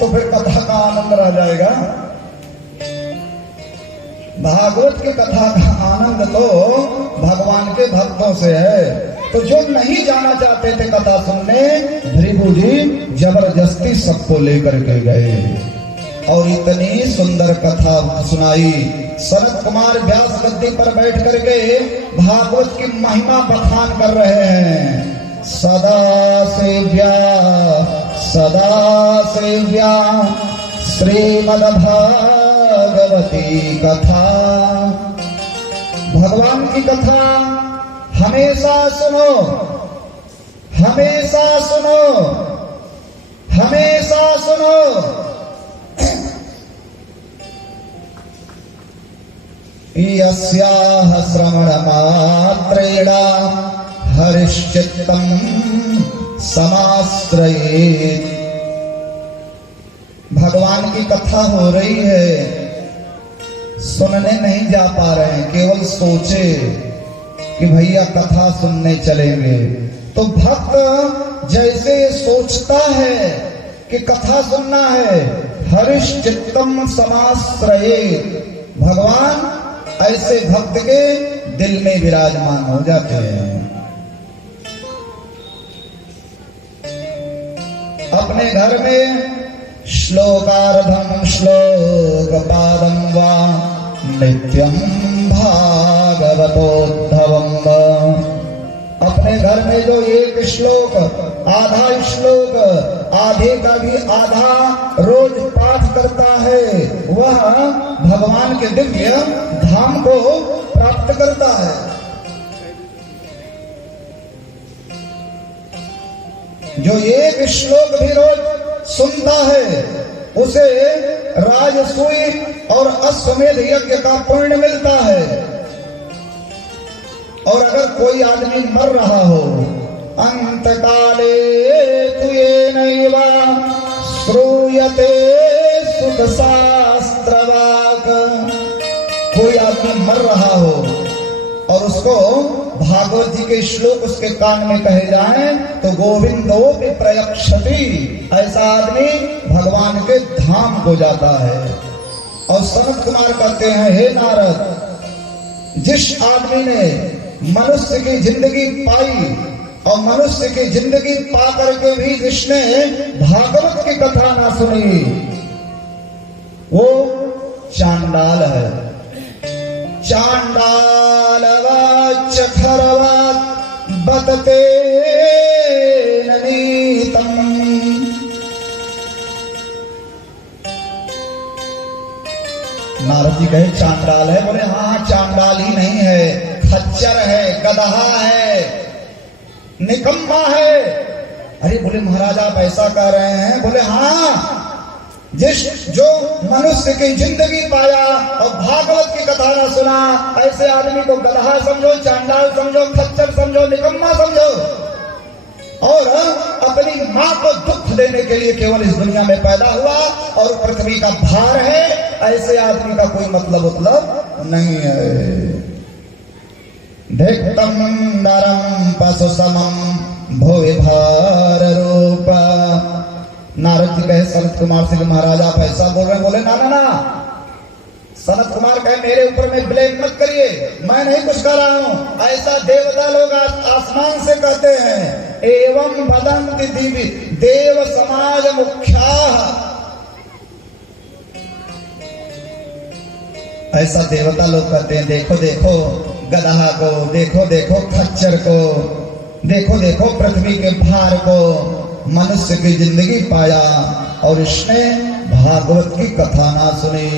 तो फिर कथा का आनंद रह जाएगा। भागवत की कथा का आनंद तो भगवान के भक्तों से है। तो जो नहीं जाना चाहते थे कथा सुनने, भृगु जी जबरदस्ती सबको लेकर के गए और इतनी सुंदर कथा सुनाई। सनत कुमार व्यास गद्दी पर बैठ करके भागवत की महिमा बखान कर रहे हैं। सदा सेव्या श्रीमद् भागवती कथा। भगवान की कथा हमेशा सुनो, हमेशा सुनो, हमेशा सुनो। यस्याः श्रवणमात्रेण हरिश्चित्तं समाश्रयेत्। भगवान की कथा हो रही है, सुनने नहीं जा पा रहे हैं, केवल सोचे कि भैया कथा सुनने चलेंगे। तो भक्त जैसे सोचता है कि कथा सुनना है, हरिश्चित्तं समाश्रयेत्, भगवान ऐसे भक्त के दिल में विराजमान हो जाते हैं। अपने घर में श्लोकार्धम श्लोकपादं वा नित्यं भागवतोद्धवं वा। अपने घर में जो एक श्लोक, आधा श्लोक, आधे का भी आधा रोज पाठ करता है, वह भगवान के दिव्य धाम को प्राप्त करता है। जो एक श्लोक भी रोज सुनता है, उसे राजसूय और अश्वमेध यज्ञ का पुण्य मिलता है। और अगर कोई आदमी मर रहा हो, अंत काले तुये नैवा श्रूयते सुख शास्त्रवाक, कोई आदमी मर रहा हो और उसको भागवत जी के श्लोक उसके कान में कहे जाएं तो गोविंदो भी प्रयक्षति, ऐसा आदमी भगवान के धाम को जाता है। और सनत कुमार कहते हैं, हे नारद, जिस आदमी ने मनुष्य की जिंदगी पाई और मनुष्य की जिंदगी पा करके भी जिसने भागवत की कथा ना सुनी, वो चांडाल है। चांडालवाच खरवात बदते ननीतम, नारद जी कहे चांडाल है? बोले हाँ, चांडाल ही नहीं है, खच्चर है, गदहा है, निकम्मा है। अरे बोले महाराज आप ऐसा कह रहे हैं? बोले हाँ, जो मनुष्य की जिंदगी पाया और भागवत की कथा न सुना, ऐसे आदमी को गदहा समझो, चांडाल समझो, खच्चर समझो, निकम्मा समझो, और अपनी माँ को दुख देने के लिए केवल इस दुनिया में पैदा हुआ और पृथ्वी का भार है, ऐसे आदमी का कोई मतलब नहीं है। देखतम नरम पशु समम भुवि भार रूपा, नारद जी कहे सनत कुमार से, महाराज आप ऐसा बोल रहे हैं? बोले ना ना ना, सनत कुमार कहे मेरे ऊपर में ब्लेम मत करिए, मैं नहीं कुछ कर रहा हूं, ऐसा देवता लोग आसमान से कहते हैं। एवं वदन्ति दिव्य देव समाज मुख्या, ऐसा देवता लोग कहते हैं। देखो देखो गदहा को, देखो देखो खच्चर को, देखो देखो पृथ्वी के भार को, मनुष्य की जिंदगी पाया और इसने भागवत की कथा ना सुनी।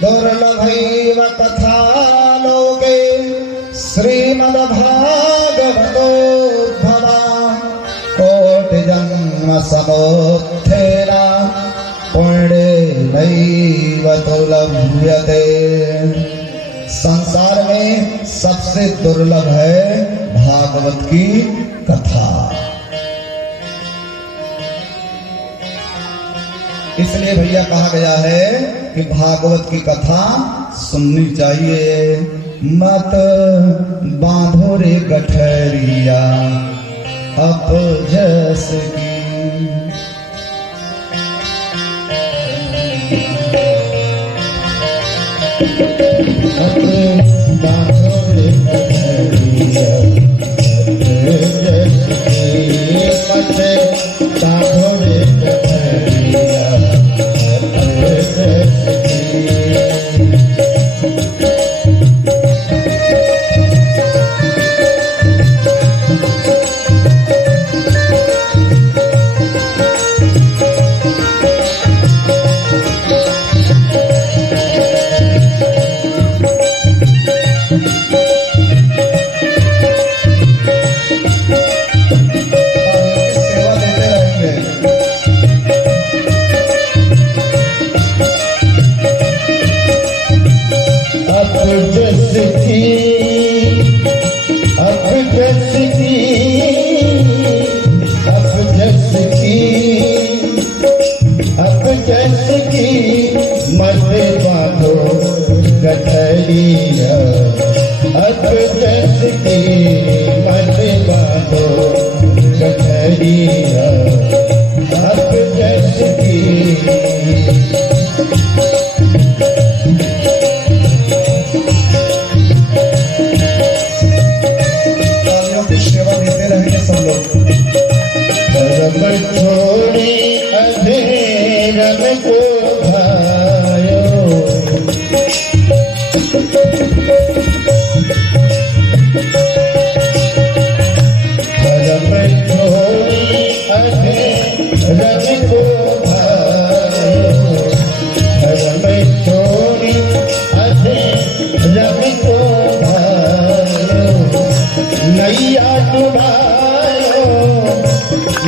दुर्लभैव कथा लोके श्रीमद् भागवतोद्भवा, कोटि जन्म समोत्थेन पुण्यैव दुर्लभ्यते, संसार में सबसे दुर्लभ है भागवत की कथा। इसलिए भैया कहा गया है कि भागवत की कथा सुननी चाहिए। मत बांधो रे गठरिया अपजस की, बांधो रे गठरिया अपजस की, मत बांधो रे गठरिया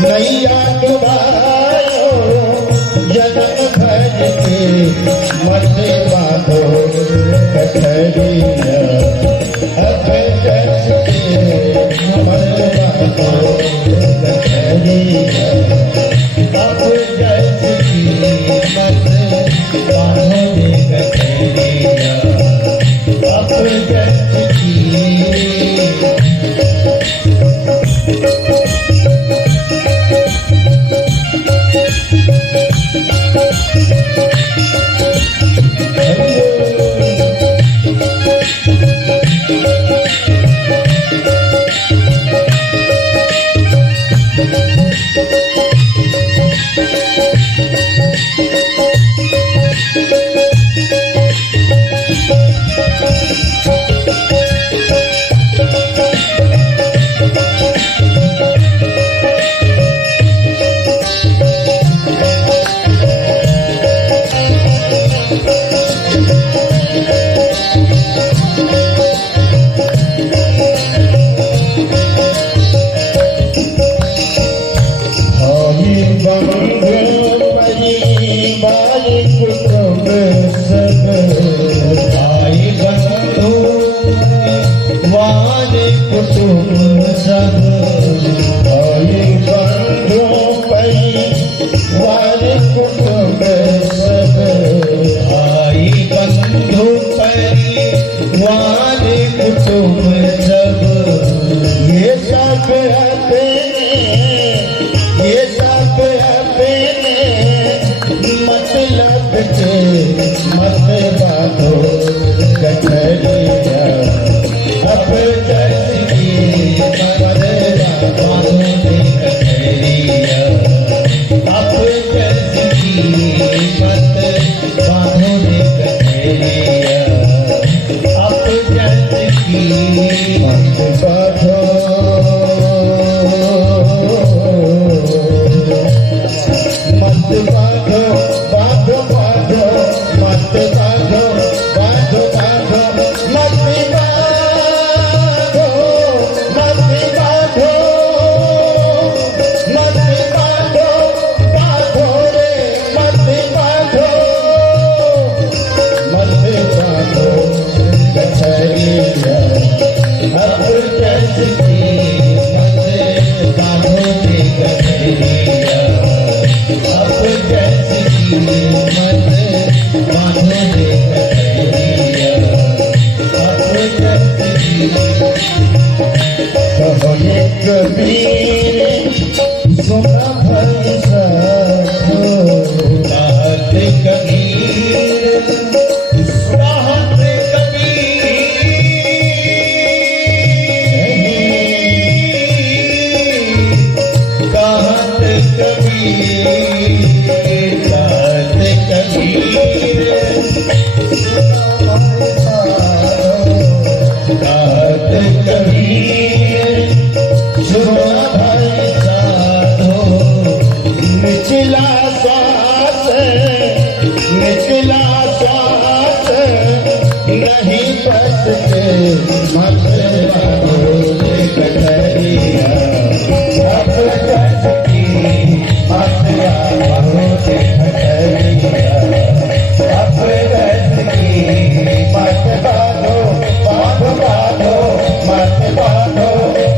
नैया डुबायो जनम भर के मत बांधो कठरिया अब कुटुंब सब भाई बंधु परिवार कुटुंब सब भाई बंधु परिवार कुटुंब सब ये सब अपने मतलब के मत बांधो गठरिया अब जैसी मत बांधो गठरिया अब जैसी मत बांधो गठरिया अब जैसी मत बांधो मत बांधो बांधो बांधो मत बांधो बांधो बांधो मत बांधो मत बांधो मत बांधो बांधो रे मत बांधो गठरिया अब जैसी मत बांधो रे गठरिया अब जैसी मत बांधो रे गठरिया अब जैसी कहो ये कबीर सुना भाई साधो कहत कबीर कहत निचला श्वास नहीं बचते मत बांधो रे गठरिया अब जैसी मत बांधो रे गठरिया अब जैसी मत बांधो बांधो बांधो मत बांधो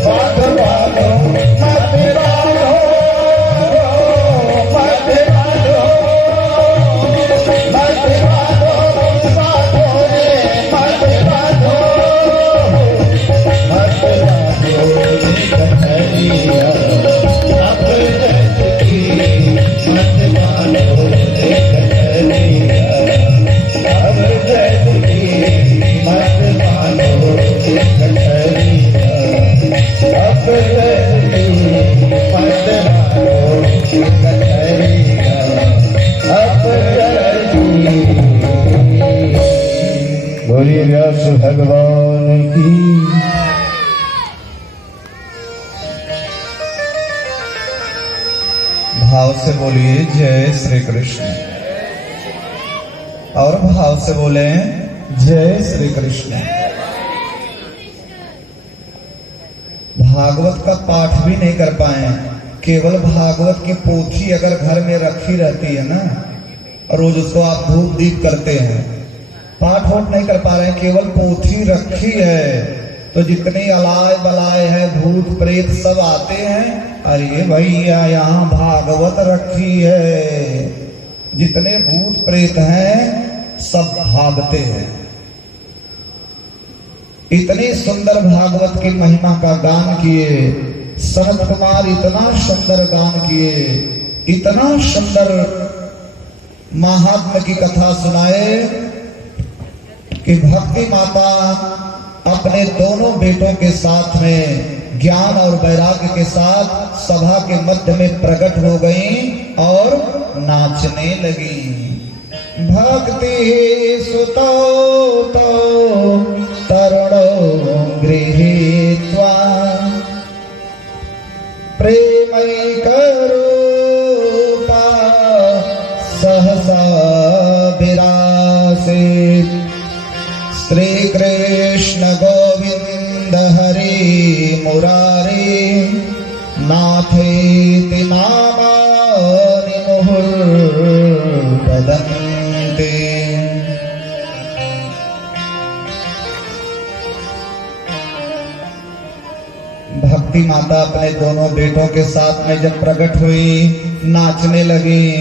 बांधो बांधो मत बांधो मत बांधो मत बांधो बांधो रे मत बांधो मत बांधो रे गठरिया अब जैसी मत बांधो रे गठरिया अब जैसी मत बांधो रे गठरिया अब जैसी मत बांधो रे गठरिया अब जैसी। बोलिए व्यास भगवान की। भाव से बोलिए जय श्री कृष्ण और भाव से बोले जय श्री कृष्ण। भागवत का पाठ भी नहीं कर पाए, केवल भागवत की पोथी अगर घर में रखी रहती है ना, रोज उसको आप धूप दीप करते हैं, पाठ वोट नहीं कर पा रहे हैं, केवल पोथी रखी है, तो जितने अलाय बलाय है भूत प्रेत सब आते हैं, अरे भैया यहाँ भागवत रखी है। जितने भूत प्रेत हैं सब भागते हैं। इतनी सुंदर भागवत की महिमा का गान किए सनत कुमार, इतना सुंदर गान किए, इतना सुंदर महात्मा की कथा सुनाए कि भक्ति माता अपने दोनों बेटों के साथ में ज्ञान और वैराग्य के साथ सभा के मध्य में प्रकट हो गई और नाचने लगी। भक्ति सुतो तो तरुणो गृहीत्वा प्रेमैकरूपा सहसा विरासीत्। श्री कृष्ण गोविंद हरि मुरारी नाथेति नामानि मुहुर्वदन्ति। भक्ति माता अपने दोनों बेटों के साथ में जब प्रकट हुई, नाचने लगी,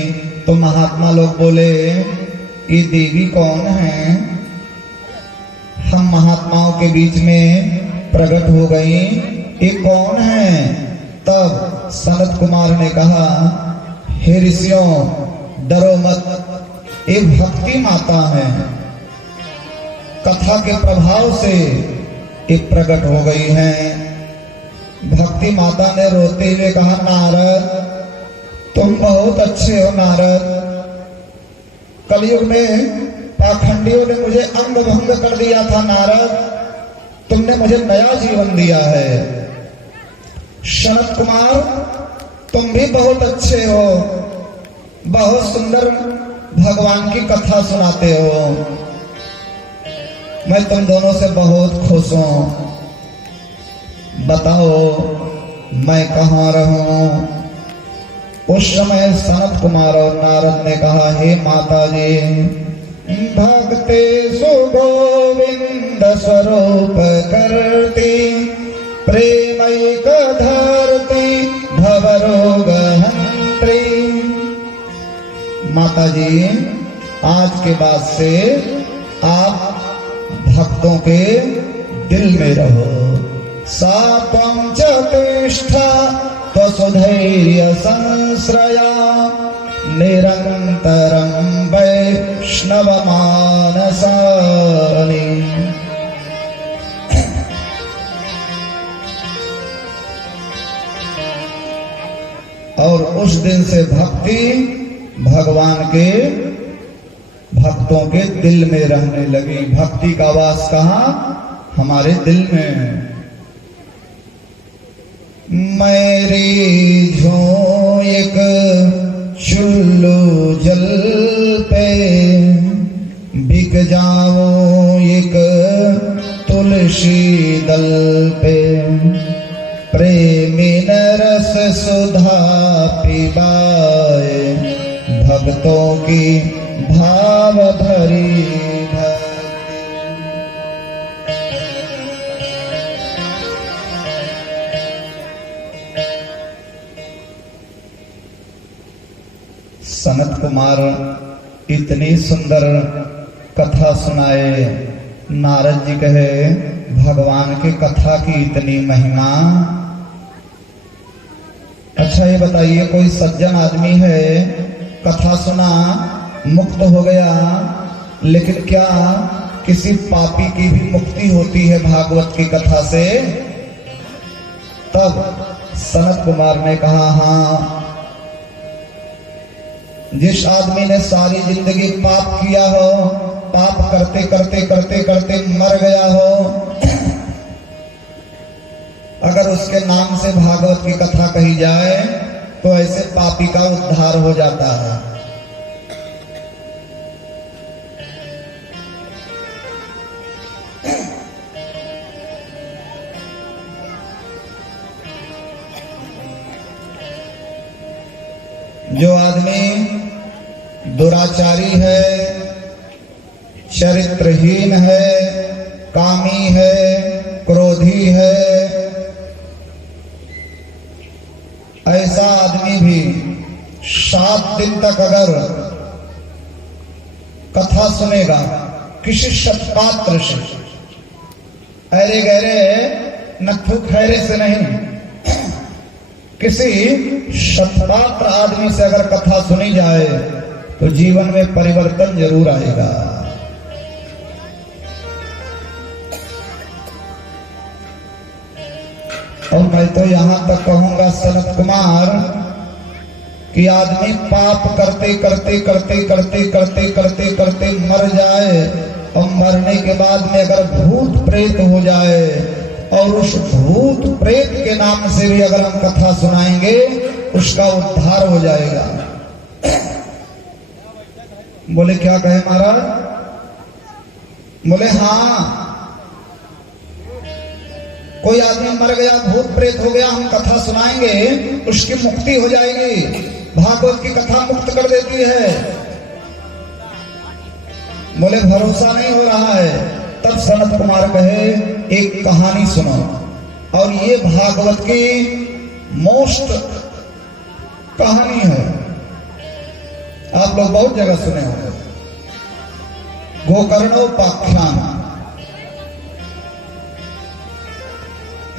तो महात्मा लोग बोले ये देवी कौन है? हम महात्माओं के बीच में प्रकट हो गई, ये कौन है? तब सनत कुमार ने कहा, हे ऋषियों डरो मत, ये भक्ति माता है, कथा के प्रभाव से ये प्रकट हो गई हैं। भक्ति माता ने रोते हुए कहा, नारद तुम बहुत अच्छे हो नारद, कलयुग में पाखंडियों ने मुझे अंग भंग कर दिया था नारद, तुमने मुझे नया जीवन दिया है। सनत कुमार तुम भी बहुत अच्छे हो, बहुत सुंदर भगवान की कथा सुनाते हो, मैं तुम दोनों से बहुत खुश हूं। बताओ मैं कहाँ रहूं? उस समय सनत कुमार और नारद ने कहा, हे माता जी, भक्ते सुगोविंद स्वरूप करती, प्रेमैक धरती भवरोग हंत्री। माता जी आज के बाद से आप भक्तों के दिल में रहो। सा त्वं च तिष्ठा त्वसुधैर्य संश्रया, निरन्तरं वैष्णव मानसानि। और उस दिन से भक्ति भगवान के भक्तों के दिल में रहने लगी। भक्ति का वास कहाँ? हमारे दिल में। मेरी झो एक चुल्लू जल पे, बिक जाओ एक तुलसी दल पे, प्रेमी रस सुधा पिबाए, भक्तों की भाव भरी सनत कुमार इतनी सुंदर कथा सुनाए। नारद जी कहे, भगवान के कथा की इतनी महिमा। अच्छा ये बताइए, कोई सज्जन आदमी है, कथा सुना, मुक्त हो गया, लेकिन क्या किसी पापी की भी मुक्ति होती है भागवत की कथा से? तब सनत कुमार ने कहा, हाँ, जिस आदमी ने सारी जिंदगी पाप किया हो, पाप करते करते करते करते मर गया हो, अगर उसके नाम से भागवत की कथा कही जाए तो ऐसे पापी का उद्धार हो जाता है। जो आदमी दुराचारी है, चरित्रहीन है, कामी है, क्रोधी है, ऐसा आदमी भी 7 दिन तक अगर कथा सुनेगा किसी सत्पात्र से, अरे गहरे नथु खैरे से नहीं, किसी सत्पात्र आदमी से अगर कथा सुनी जाए तो जीवन में परिवर्तन जरूर आएगा। और मैं तो यहां तक कहूंगा सनत कुमार कि आदमी पाप करते करते करते करते करते करते करते मर जाए और मरने के बाद में अगर भूत प्रेत हो जाए और उस भूत प्रेत के नाम से भी अगर हम कथा सुनाएंगे उसका उद्धार हो जाएगा। बोले क्या कहे महाराज? बोले हाँ, कोई आदमी मर गया, भूत प्रेत हो गया, हम कथा सुनाएंगे उसकी मुक्ति हो जाएगी, भागवत की कथा मुक्त कर देती है। बोले भरोसा नहीं हो रहा है। तब सनत कुमार कहे, एक कहानी सुनो और ये भागवत की मोस्ट कहानी है। आप लोग बहुत जगह सुने होंगे, गोकर्णोपाख्यान।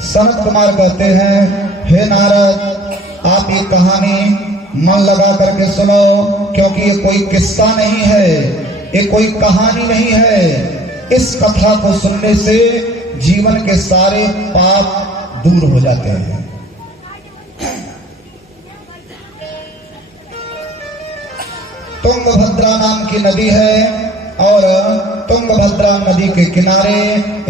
सनत कुमार कहते हैं, हे नारद, आप ये कहानी मन लगा करके सुनो, क्योंकि ये कोई किस्सा नहीं है, ये कोई कहानी नहीं है। इस कथा को सुनने से जीवन के सारे पाप दूर हो जाते हैं। तुंगभद्रा नाम की नदी है और तुंगभद्रा नदी के किनारे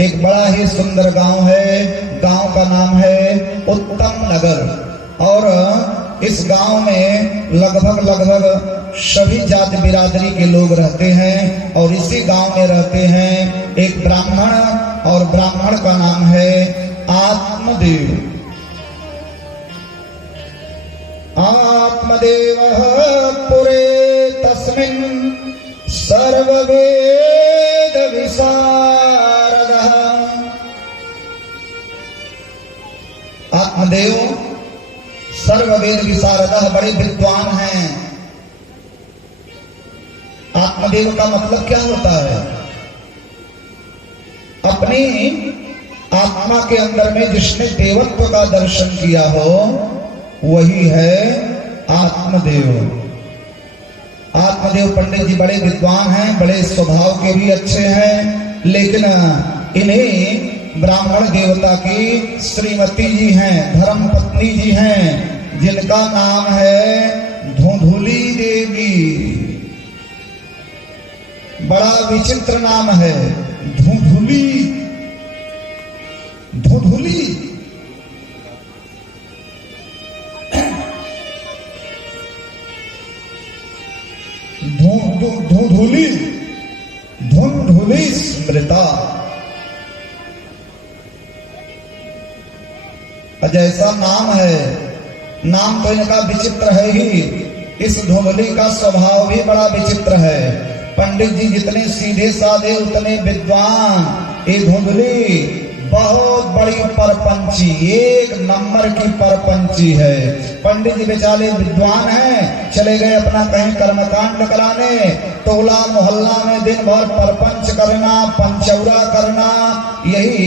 एक बड़ा ही सुंदर गांव है। गांव का नाम है उत्तम नगर। और इस गांव में लगभग सभी जाति बिरादरी के लोग रहते हैं। और इसी गांव में रहते हैं एक ब्राह्मण, और ब्राह्मण का नाम है आत्मदेव। आत्मदेव पुरे तस्मिन् सर्ववेद विशारदः। आत्मदेव सर्ववेद विशारदः, बड़े विद्वान हैं। आत्मदेव का मतलब क्या होता है? अपनी आत्मा के अंदर में जिसने देवत्व का दर्शन किया हो वही है आत्मदेव। आत्मदेव पंडित जी बड़े विद्वान हैं, बड़े स्वभाव के भी अच्छे हैं, लेकिन इन्हीं ब्राह्मण देवता की श्रीमती जी हैं, धर्म पत्नी जी हैं, जिनका नाम है धुंधुली देवी। बड़ा विचित्र नाम है, धुंधुली। धुंधुली धुंधुली धुंधुली स्मृता। जैसा नाम है, नाम तो इनका विचित्र है ही। इस धुंधुली का स्वभाव भी बड़ा विचित्र है। पंडित जी जितने सीधे साधे उतने विद्वान। ये धुंधुली बहुत बड़ी परपंची, एक नंबर की परपंची है। पंडित जी बेचारे विद्वान हैं, चले गए अपना कहीं कर्मकांड कराने, टोला मोहल्ला में दिन भर परपंच करना, पंचौरा करना, यही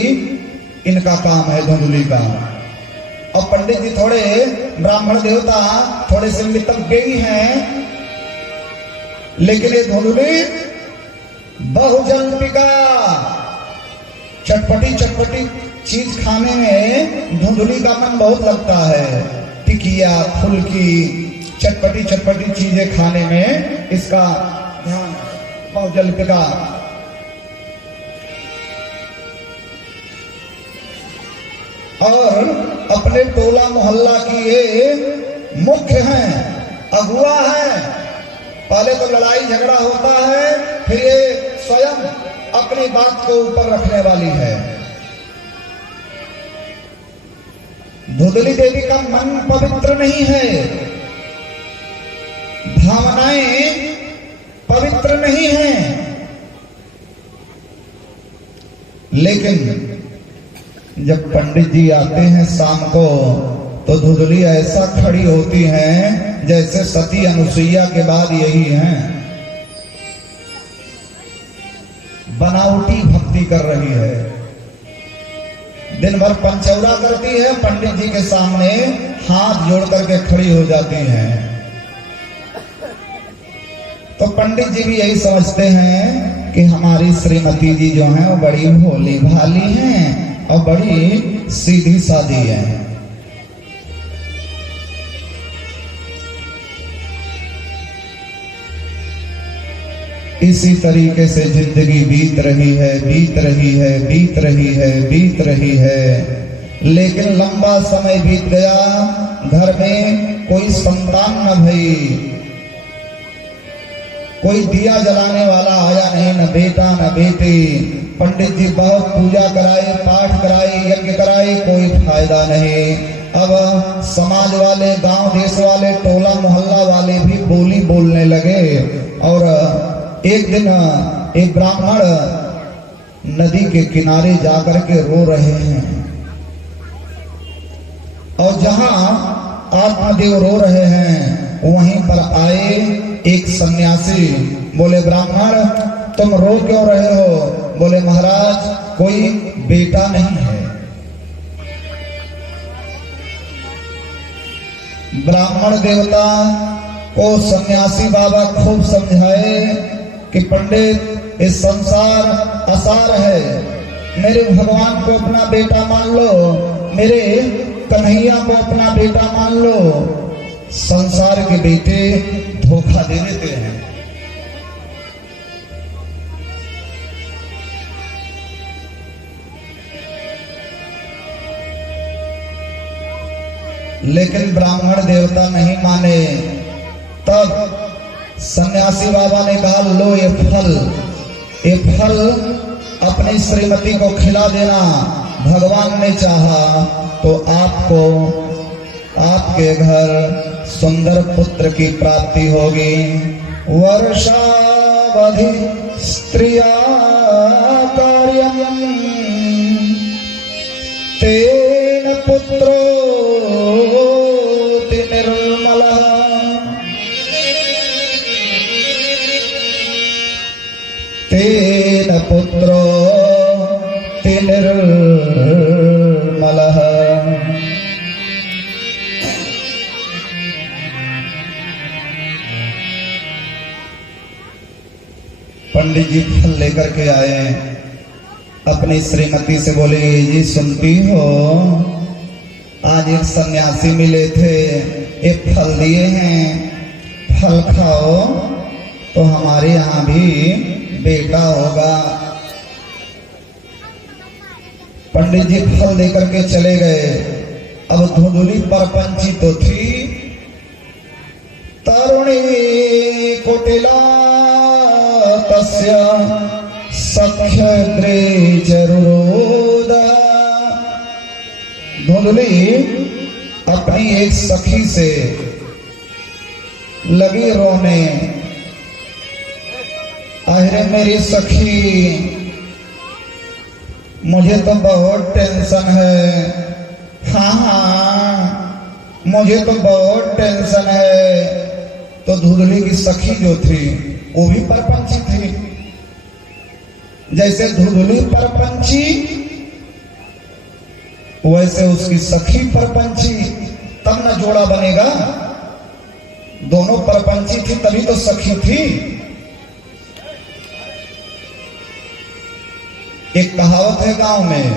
इनका काम है धुंधुली का। और पंडित जी थोड़े ब्राह्मण देवता थोड़े से मितव्य ही हैं, लेकिन ये धुंधुली बहुजल्पिका, चटपटी चटपटी चीज खाने में धुंधुली का मन बहुत लगता है। टिकिया, फुल्की, चटपटी चटपटी चीजें खाने में इसका ध्यान, बहुजल्पिका। और अपने टोला मोहल्ला की ये मुख्य हैं, अगुआ हैं। पहले तो लड़ाई झगड़ा होता है, फिर ये स्वयं अपनी बात को ऊपर रखने वाली है। धुंधुली देवी का मन पवित्र नहीं है, भावनाएं पवित्र नहीं हैं, लेकिन जब पंडित जी आते हैं शाम को तो धुंधुली ऐसा खड़ी होती हैं जैसे सती अनुसुईया के बाद यही हैं। बनावटी भक्ति कर रही है, दिन भर पंचौरा करती है, पंडित जी के सामने हाथ जोड़ करके खड़ी हो जाती हैं। तो पंडित जी भी यही समझते हैं कि हमारी श्रीमती जी जो हैं वो बड़ी भोली भाली हैं और बड़ी सीधी सादी हैं। इसी तरीके से जिंदगी बीत रही है, बीत रही है, बीत रही है, बीत रही है। लेकिन लंबा समय बीत गया, घर में कोई संतान न भई, कोई दिया जलाने वाला आया नहीं, न बेटा न बेटी। पंडित जी बहुत पूजा कराए, पाठ कराए, यज्ञ कराए, कोई फायदा नहीं। अब समाज वाले, गांव देश वाले, टोला मोहल्ला वाले भी बोली बोलने लगे। और एक दिन एक ब्राह्मण नदी के किनारे जाकर के रो रहे हैं। और जहां आत्मदेव रो रहे हैं वहीं पर आए एक सन्यासी। बोले ब्राह्मण तुम रो क्यों रहे हो? बोले महाराज कोई बेटा नहीं है। ब्राह्मण देवता को सन्यासी बाबा खूब समझाए कि पंडित इस संसार असार है, मेरे भगवान को अपना बेटा मान लो, मेरे कन्हैया को अपना बेटा मान लो। संसार के बेटे धोखा दे देते हैं। लेकिन ब्राह्मण देवता नहीं माने। तब सन्यासी बाबा ने कहा लो ये फल अपनी श्रीमती को खिला देना, भगवान ने चाहा तो आपको आपके घर सुंदर पुत्र की प्राप्ति होगी। वर्षावधि स्त्रिया कार्यम तेन पुत्रो निर्मलः। तेन पुत्रो निर्मलः। पंडित जी फल लेकर के आए, अपनी श्रीमती से बोले जी सुनती हो आज एक सन्यासी मिले थे, एक फल दिए हैं, फल खाओ तो हमारे यहाँ भी बेटा होगा। पंडित जी फल देकर के चले गए। अब धुंधुली परपंची तो थी, तरुणी कुटिला तस्य सख्यग्रे जरूरोद। धुंधुली अपनी एक सखी से लगी रोने, अरे मेरी सखी मुझे तो बहुत टेंशन है। हाँ मुझे तो बहुत टेंशन है। तो धुंधुली की सखी जो थी वो भी परपंची थी। जैसे धुंधुली परपंची वैसे उसकी सखी परपंची, तब न जोड़ा बनेगा। दोनों परपंची थी तभी तो सखी थी। एक कहावत है गांव में,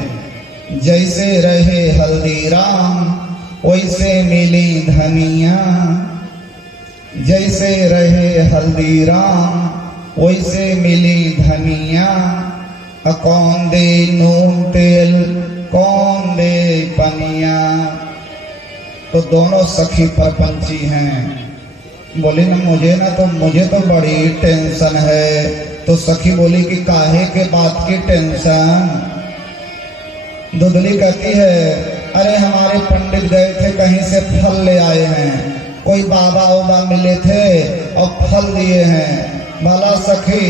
जैसे रहे हल्दीराम वैसे मिली धनिया। जैसे रहे हल्दीराम वैसे मिली धनिया। कौन दे नून तेल कौन दे पनिया। तो दोनों सखी परपंची हैं। बोली ना मुझे तो बड़ी टेंशन है। तो सखी बोली कि काहे के बात की टेंशन? धुंधुली कहती है अरे हमारे पंडित गए थे कहीं से फल ले आए हैं, कोई बाबा उबा मिले थे और फल दिए हैं। भला सखी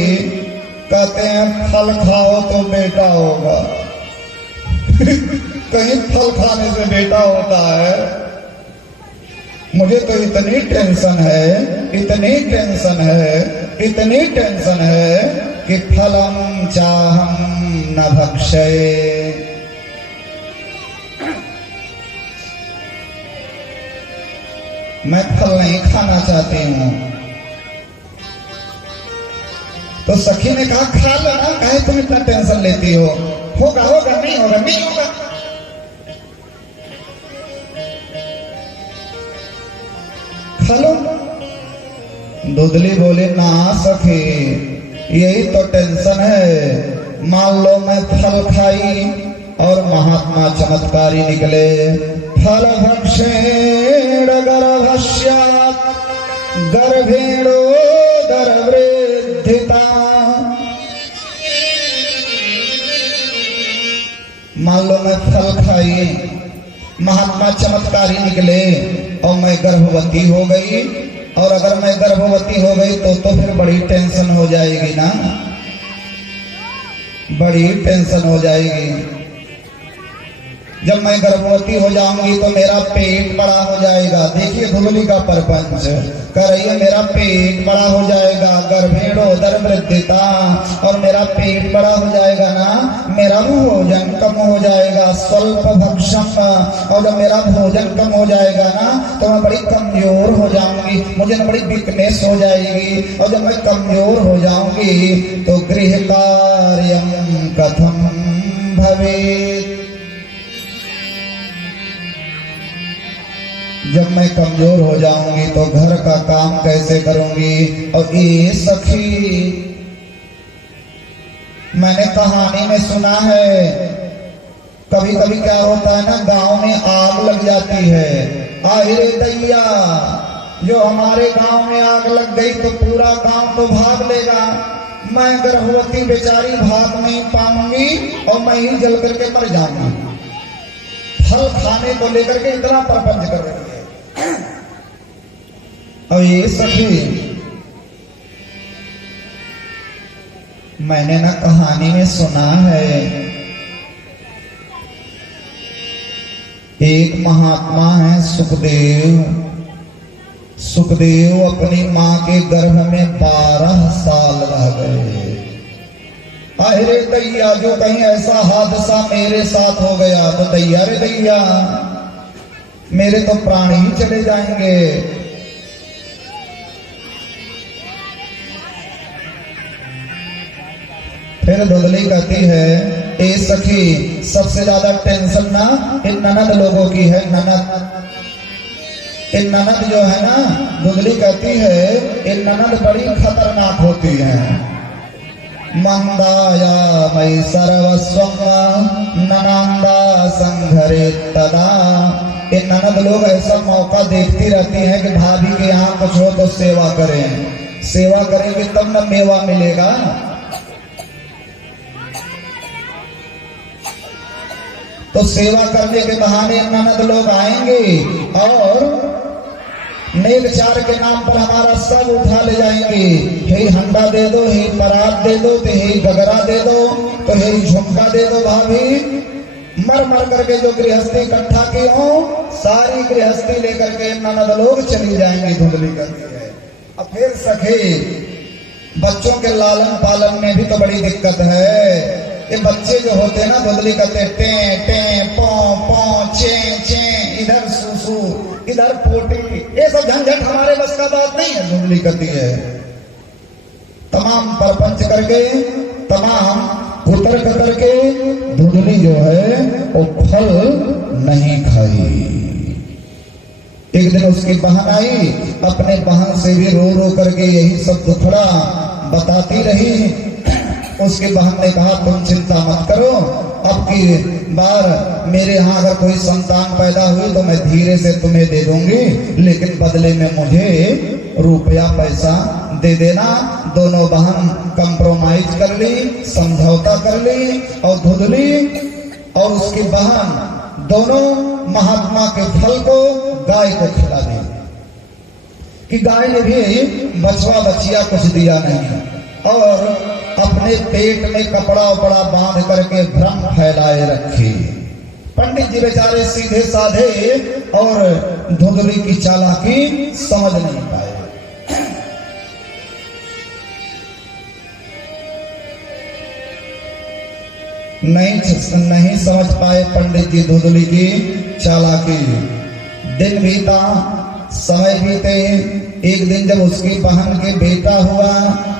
कहते हैं फल खाओ तो बेटा होगा। कहीं फल खाने से बेटा होता है? मुझे तो इतनी टेंशन है कि फलम चाहम न भक्षये। मैं फल नहीं खाना चाहती हूँ। तो सखी ने कहा खा लो ना, काहे तुम इतना टेंशन लेती हो? होगा नहीं होगा। खा लो। धुंधुली बोले ना सखी यही तो टेंशन है। मान लो मैं फल खाई और महात्मा चमत्कारी निकले। फल भक्षेण गर्भस्यात् गर्भेणो गर्भवृद्धिता। मान लो मैं फल खाई, महात्मा चमत्कारी निकले और मैं गर्भवती हो गई। और अगर मैं गर्भवती हो गई तो फिर बड़ी टेंशन हो जाएगी ना, बड़ी टेंशन हो जाएगी। जब मैं गर्भवती हो जाऊंगी तो मेरा पेट बड़ा हो जाएगा। देखिए धुगली का परपंच कर रही है, मेरा पेट बड़ा हो जाएगा, गर्भेणोदर वृद्धिता, और मेरा पेट बड़ा हो जाएगा ना, मेरा भोजन कम हो जाएगा, स्वल्प भक्षम, और जब मेरा भोजन कम हो जाएगा ना तो मैं बड़ी कमजोर हो जाऊंगी, मुझे ना बड़ी वीकनेस हो जाएगी, और जब मैं कमजोर हो जाऊंगी तो गृह कार्यम कथम भवेत्। जब मैं कमजोर हो जाऊंगी तो घर का काम कैसे करूंगी। और ये सखी मैंने कहानी में सुना है, कभी कभी क्या होता है ना, गांव में आग लग जाती है। आहिरे दैया, जो हमारे गांव में आग लग गई तो पूरा गांव तो भाग लेगा, मैं गर्भवती बेचारी भाग नहीं पाऊंगी और मैं ही जल करके मर जाऊंगी। फल खाने को लेकर के इतना प्रपंच कर रही है। और ये सखी मैंने ना कहानी में सुना है, एक महात्मा है सुखदेव। सुखदेव अपनी मां के गर्भ में 12 साल रह गए। अरे दैया, जो कहीं ऐसा हादसा मेरे साथ हो गया तो दैया रे दैया, मेरे तो प्राण ही चले जाएंगे। फिर धुंधली कहती है, ए सखी, सबसे ज्यादा टेंशन ना इन ननद लोगों की है। इन ननद जो है ना, धुंधली कहती है, इन ननद बड़ी खतरनाक होती हैं। मंदाया मई सर्वस्वम ननंदा संघरे तदा। ये ननद लोग ऐसा मौका देखती रहती हैं कि भाभी के यहाँ कुछ हो तो सेवा करें, सेवा करेंगे तब न मेवा मिलेगा। तो सेवा करने के बहाने ननद लोग आएंगे और नेक चार के नाम पर हमारा सब उठा ले जाएंगे। हे हंडा दे दो, हे परात दे दो, तो हे गगरा दे दो, तो हे झुमका दे दो। भाभी मर मर करके जो गृहस्थी इकट्ठा की हो, सारी गृहस्थी लेकर के ननद लोग चली जाएंगी। धुंधली करती है। अब फिर सखे, बच्चों के लालन पालन में भी तो बड़ी दिक्कत है। ये बच्चे जो होते हैं ना, धुंधली करते टे टे पौ पौ चे चे, इधर सूसू इधर पोटी, ये सब झंझट हमारे बस का बात नहीं है। धुंधली करती है, तमाम परपंच करके, तमाम कुतर्क करके धुंधली जो है वो फल नहीं खाई। एक दिन उसकी बहन आई, अपने बहन से भी रो रो करके यही सब दुखड़ा बताती रही। उसकी बहन ने कहा, तुम चिंता मत करो, अब की बार मेरे यहाँ अगर कोई संतान पैदा हुई तो मैं धीरे से तुम्हें दे दूंगी, लेकिन बदले में मुझे रुपया पैसा दे देना। दोनों बहन कंप्रोमाइज कर ली, समझौता कर ली, और धुंधली और उसकी बहन दोनों महात्मा के फल को गाय को खिला दी। कि गाय ने भी बछवा बछिया कुछ दिया नहीं, और अपने पेट में कपड़ा उपड़ा बांध करके भ्रम फैलाए रखे। पंडित जी बेचारे सीधे साधे और धुंधली की चालाकी समझ नहीं पाए। नहीं समझ पाए पंडित जी धुंधली की चालाकी। दिन बीता, समय बीते। एक दिन जब उसकी बहन के बेटा हुआ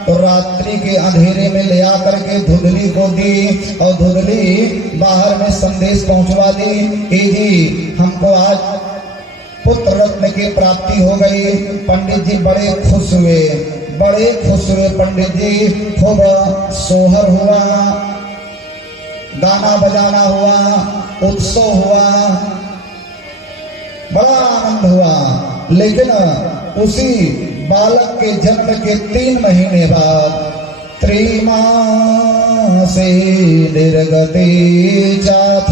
तो रात्रि के अंधेरे में ले आकर के धुंधली को दी, और धुंधली बाहर में संदेश पहुंचवा दी कि जी हमको आज पुत्र रत्न की प्राप्ति हो गई। पंडित जी बड़े खुश हुए, बड़े खुश हुए पंडित जी। खूब सोहर हुआ, गाना बजाना हुआ, उत्सव हुआ, बड़ा आनंद हुआ। लेकिन उसी बालक के जन्म के 3 महीने बाद त्रिमासे निर्गते चाथ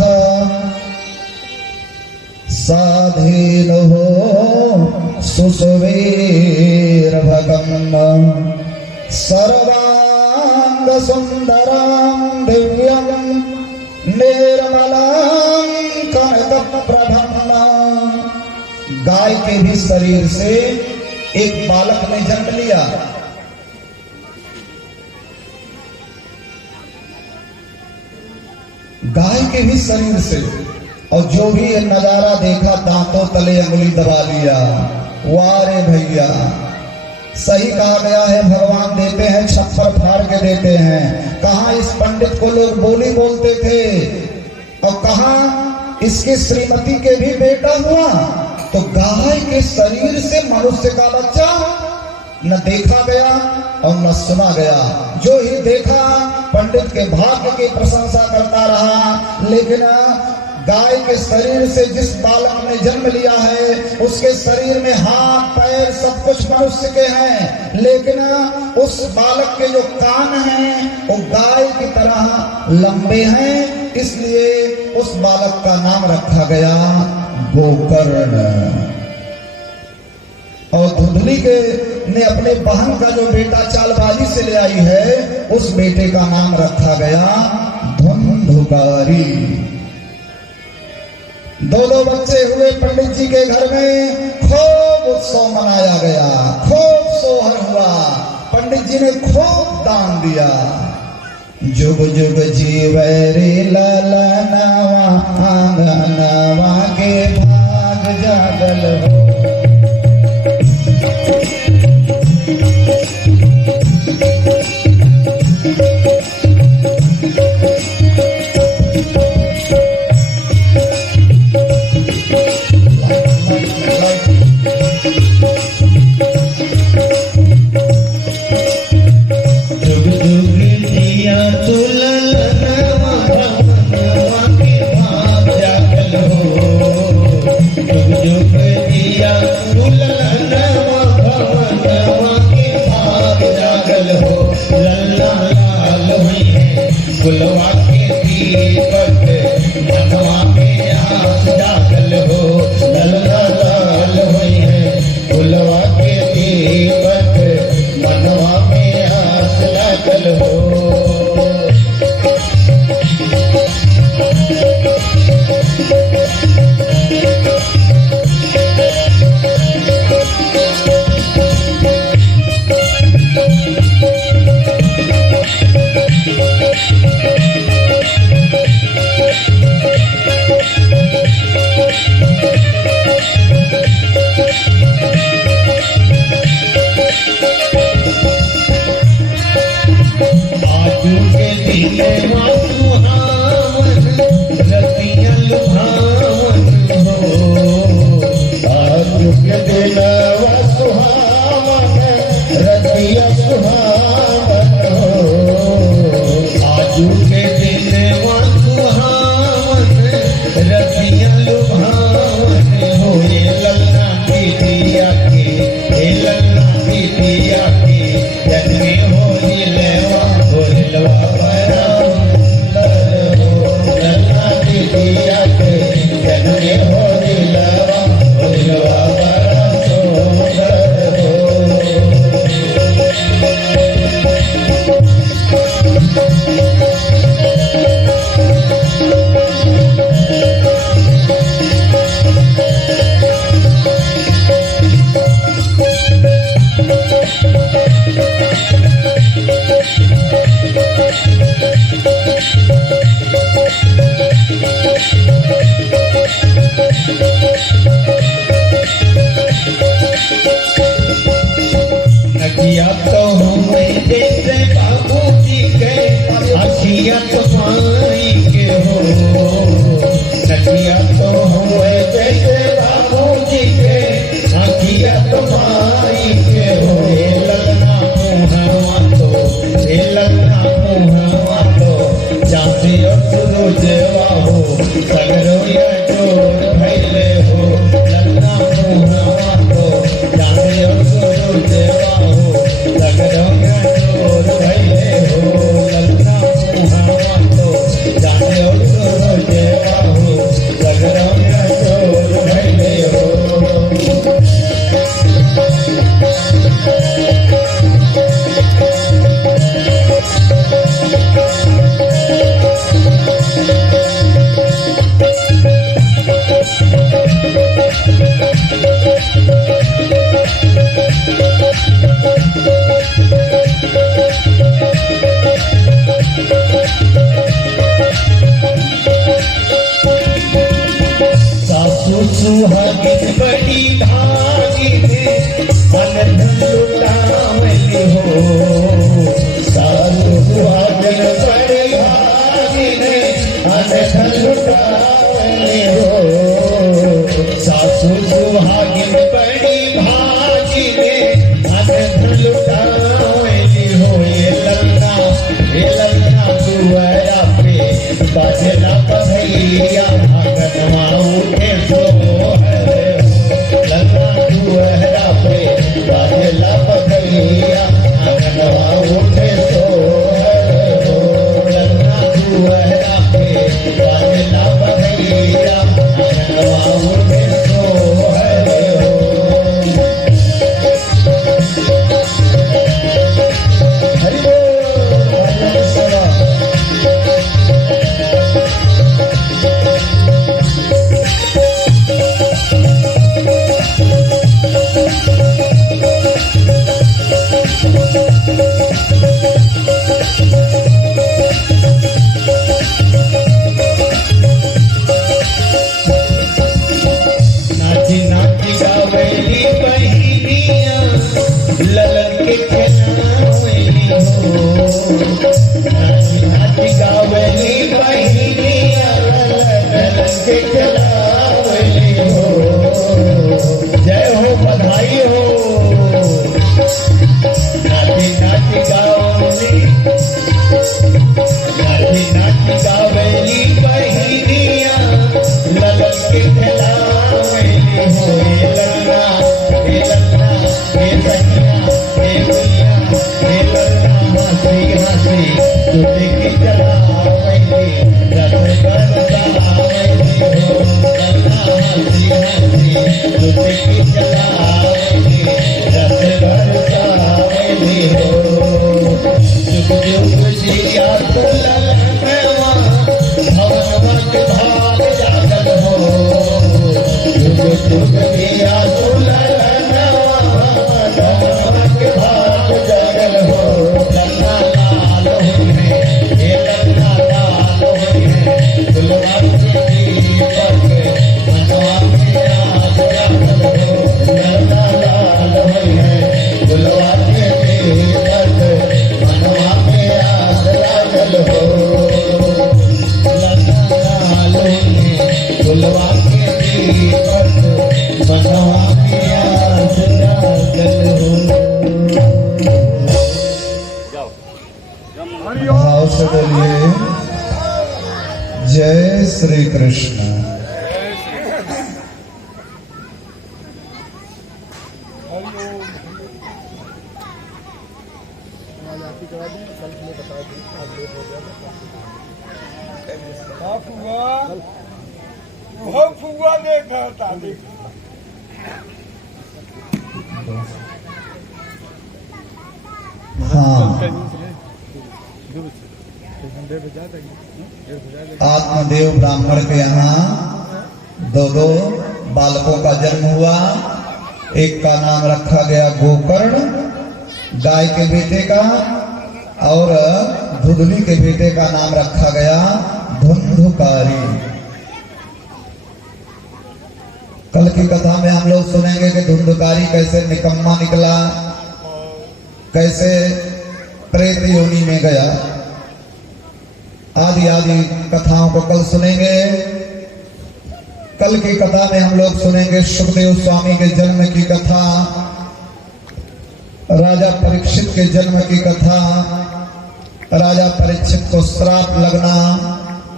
साधेन हो सुसवेर्भगम सर्वांग सुंदरम दिव्यम निर्मलां प्रभम, गाय के भी शरीर से एक बालक ने जन्म लिया। गाय के भी शरीर से, और जो भी ये नजारा देखा दांतों तले अंगुली दबा लिया। वाह रे भैया, सही कहा गया है, भगवान देते हैं छप्पर फाड़ के देते हैं। कहाँ इस पंडित को लोग बोली बोलते थे, और कहाँ इसके श्रीमती के भी बेटा हुआ। तो गाय के शरीर से मनुष्य का बच्चा न देखा गया और न सुना गया। जो ही देखा पंडित के भाग्य की प्रशंसा करता रहा, लेकिन गाय के शरीर से जिस बालक ने जन्म लिया है उसके शरीर में हाथ पैर सब कुछ मनुष्य के हैं, लेकिन उस बालक के जो कान हैं वो गाय की तरह लंबे हैं, इसलिए उस बालक का नाम रखा गया गोकर्ण। और धुंधली के ने अपने बहन का जो बेटा चालबाजी से ले आई है उस बेटे का नाम रखा गया धुंधुकारी। दो बच्चे हुए पंडित जी के घर में, खूब उत्सव मनाया गया, खूब सोहर हुआ, पंडित जी ने खूब दान दिया। जुग जुग जीवे रे लाला नवा, आंगनवा के भाग जागल हो। गुलवा के दीपक मनवा में आस जागल हो, लल्ला लाल हुई है। गुलवा के दीपक मनवा में आस जागल हो। नकिया तो हुए जैसे बाबू जी के, अखिया तो माई के हो। नकिया तो हुए जैसे बाबू जी के, अखिया तो माई के हो। ए ललना मुहवा तो, ए ललना मुहवा तो, जाती और सुरुजवा हो, सगरो या जोर भैले हो। सुहागिन बड़ी भागिने अनधन लुटावली हो। सासु सुहागिन बड़ी भागिने अनधन लुटावली हो। सासु सुहागिन बड़ी भागिने अनधन लुटावली हो। ये ललना दुआरा पे बाजला बधैया आंगनवा उठे सोहर हो। ललना दुआरा पे बाजला बधैया आंगनवा उठे सोहर हो। ललना दुआरा पे बाजला बधैया आंगनवा उठे सोहर हो। हरि बोल सवा। नाची नाची गावेली बहिनिया ललन के खिलावेली हो। नाची नाची गावेली बहिनिया ललन के खिलावेली हो। जय हो बधाई हो। नाची नाची गावेली नाची नाची गावेली बहिनिया ललन के खिलावेली हो। ये ललना ये बहिया ये गुलिया ये ललना हंसी हंसी तुझे की जलावेली रस बरसावेली हो। ललना हंसी हंसी तुझे की जलावेली रस बरसावेली हो। जुग जुग जिया तो ललनवा भवनवा के भाग जागल हो। जुग जुग जिया तो ललनवा भवनवा के भाग जागल हो। ललना लाल होई है ये ललना लाल होई है। गुलवा के दीपक मनवा में आग लागल हो। ललना लाल होई है गुलवा के दीपक मनवा में आग लागल हो। ललना लाल होई है गुलवा के दीपक मनवा में आग लागल हो। भाव से बोलिए जय श्री कृष्ण। फुआ देखा था हाँ, आत्मदेव ब्राह्मण के यहाँ दो बालकों का जन्म हुआ। एक का नाम रखा गया गोकर्ण गाय के बेटे का, और धुधली के बेटे का नाम रखा गया धुंधुकारी। कल की कथा में हम लोग सुनेंगे कि धुंधुकारी कैसे निकम्मा निकला, कैसे प्रेत योनि में गया। आदि आदि कथाओं को कल सुनेंगे। कल की कथा में हम लोग सुनेंगे सुखदेव स्वामी के जन्म की कथा, राजा परीक्षित के जन्म की कथा, राजा परीक्षित को श्राप लगना,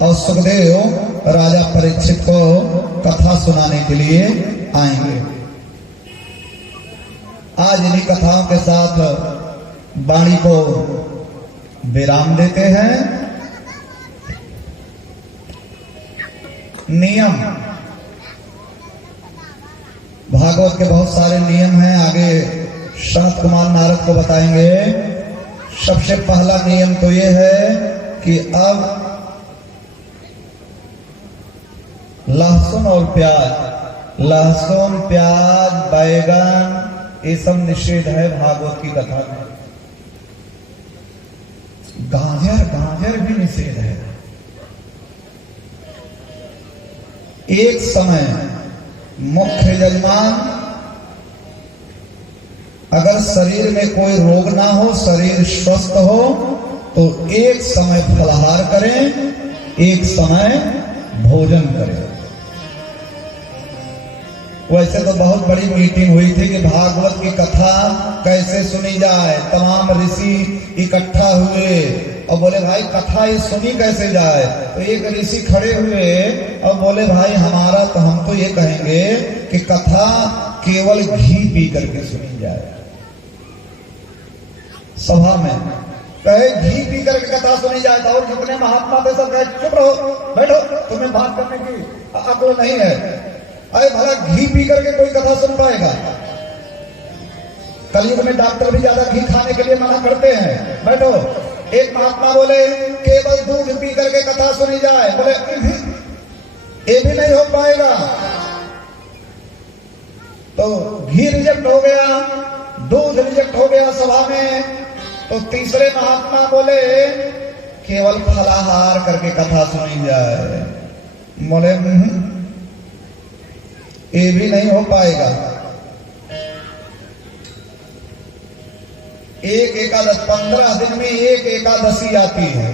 और सुखदेव राजा परीक्षित को कथा सुनाने के लिए आएंगे। आज इन्हीं कथाओं के साथ वाणी को विराम देते हैं। नियम, भागवत के बहुत सारे नियम हैं, आगे सनत कुमार नारद को बताएंगे। सबसे पहला नियम तो ये है कि अब लहसुन और प्याज, लहसुन प्याज बैगन ये सब निषेध है भागवत की कथा में। गाजर भी निषेध है। एक समय मुख्य यजमान, अगर शरीर में कोई रोग ना हो, शरीर स्वस्थ हो, तो एक समय फलाहार करें, एक समय भोजन करें। वैसे तो बहुत बड़ी मीटिंग हुई थी कि भागवत की कथा कैसे सुनी जाए। तमाम ऋषि इकट्ठा हुए और बोले भाई कथा ये सुनी कैसे जाए। तो एक ऋषि खड़े हुए और बोले भाई हमारा तो हम तो ये कहेंगे कि कथा केवल घी पी करके सुनी जाए। सभा में कहे घी पी करके कथा सुनी जाए, तो और जितने महात्मा थे सब कहे चुप रहो, बैठो, तुम्हें बात करने की अक्ल नहीं है। अरे भला घी पी करके कोई कथा सुन पाएगा? कलयुग में डॉक्टर भी ज्यादा घी खाने के लिए मना करते हैं। बैठो। एक महात्मा बोले केवल दूध पी करके कथा सुनी जाए, बोले ये भी नहीं हो पाएगा। तो घी रिजेक्ट हो गया, दूध रिजेक्ट हो गया सभा में। तो तीसरे महात्मा बोले केवल फलाहार करके कथा सुनी जाए। बोले ये भी नहीं हो पाएगा। एक एकादश 15 दिन में एक एकादशी आती है।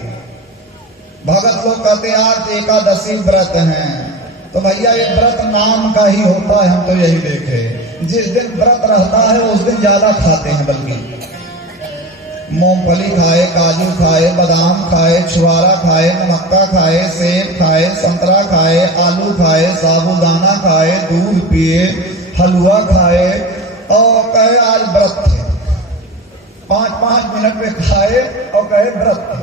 भगत लोग कहते आज एकादशी व्रत हैं, तो भैया ये व्रत नाम का ही होता है, हम तो यही देखे। जिस दिन व्रत रहता है उस दिन ज्यादा खाते हैं, बल्कि मूंगफली खाए, काजू खाए, बादाम खाए, छुआरा खाए, मक्का खाए, सेब खाए, संतरा खाए, आलू खाए, साबूदाना खाए, दूध पिए, हलवा खाए और कहे आज व्रत थे। 5-5 मिनट में खाए और कहे व्रत थे।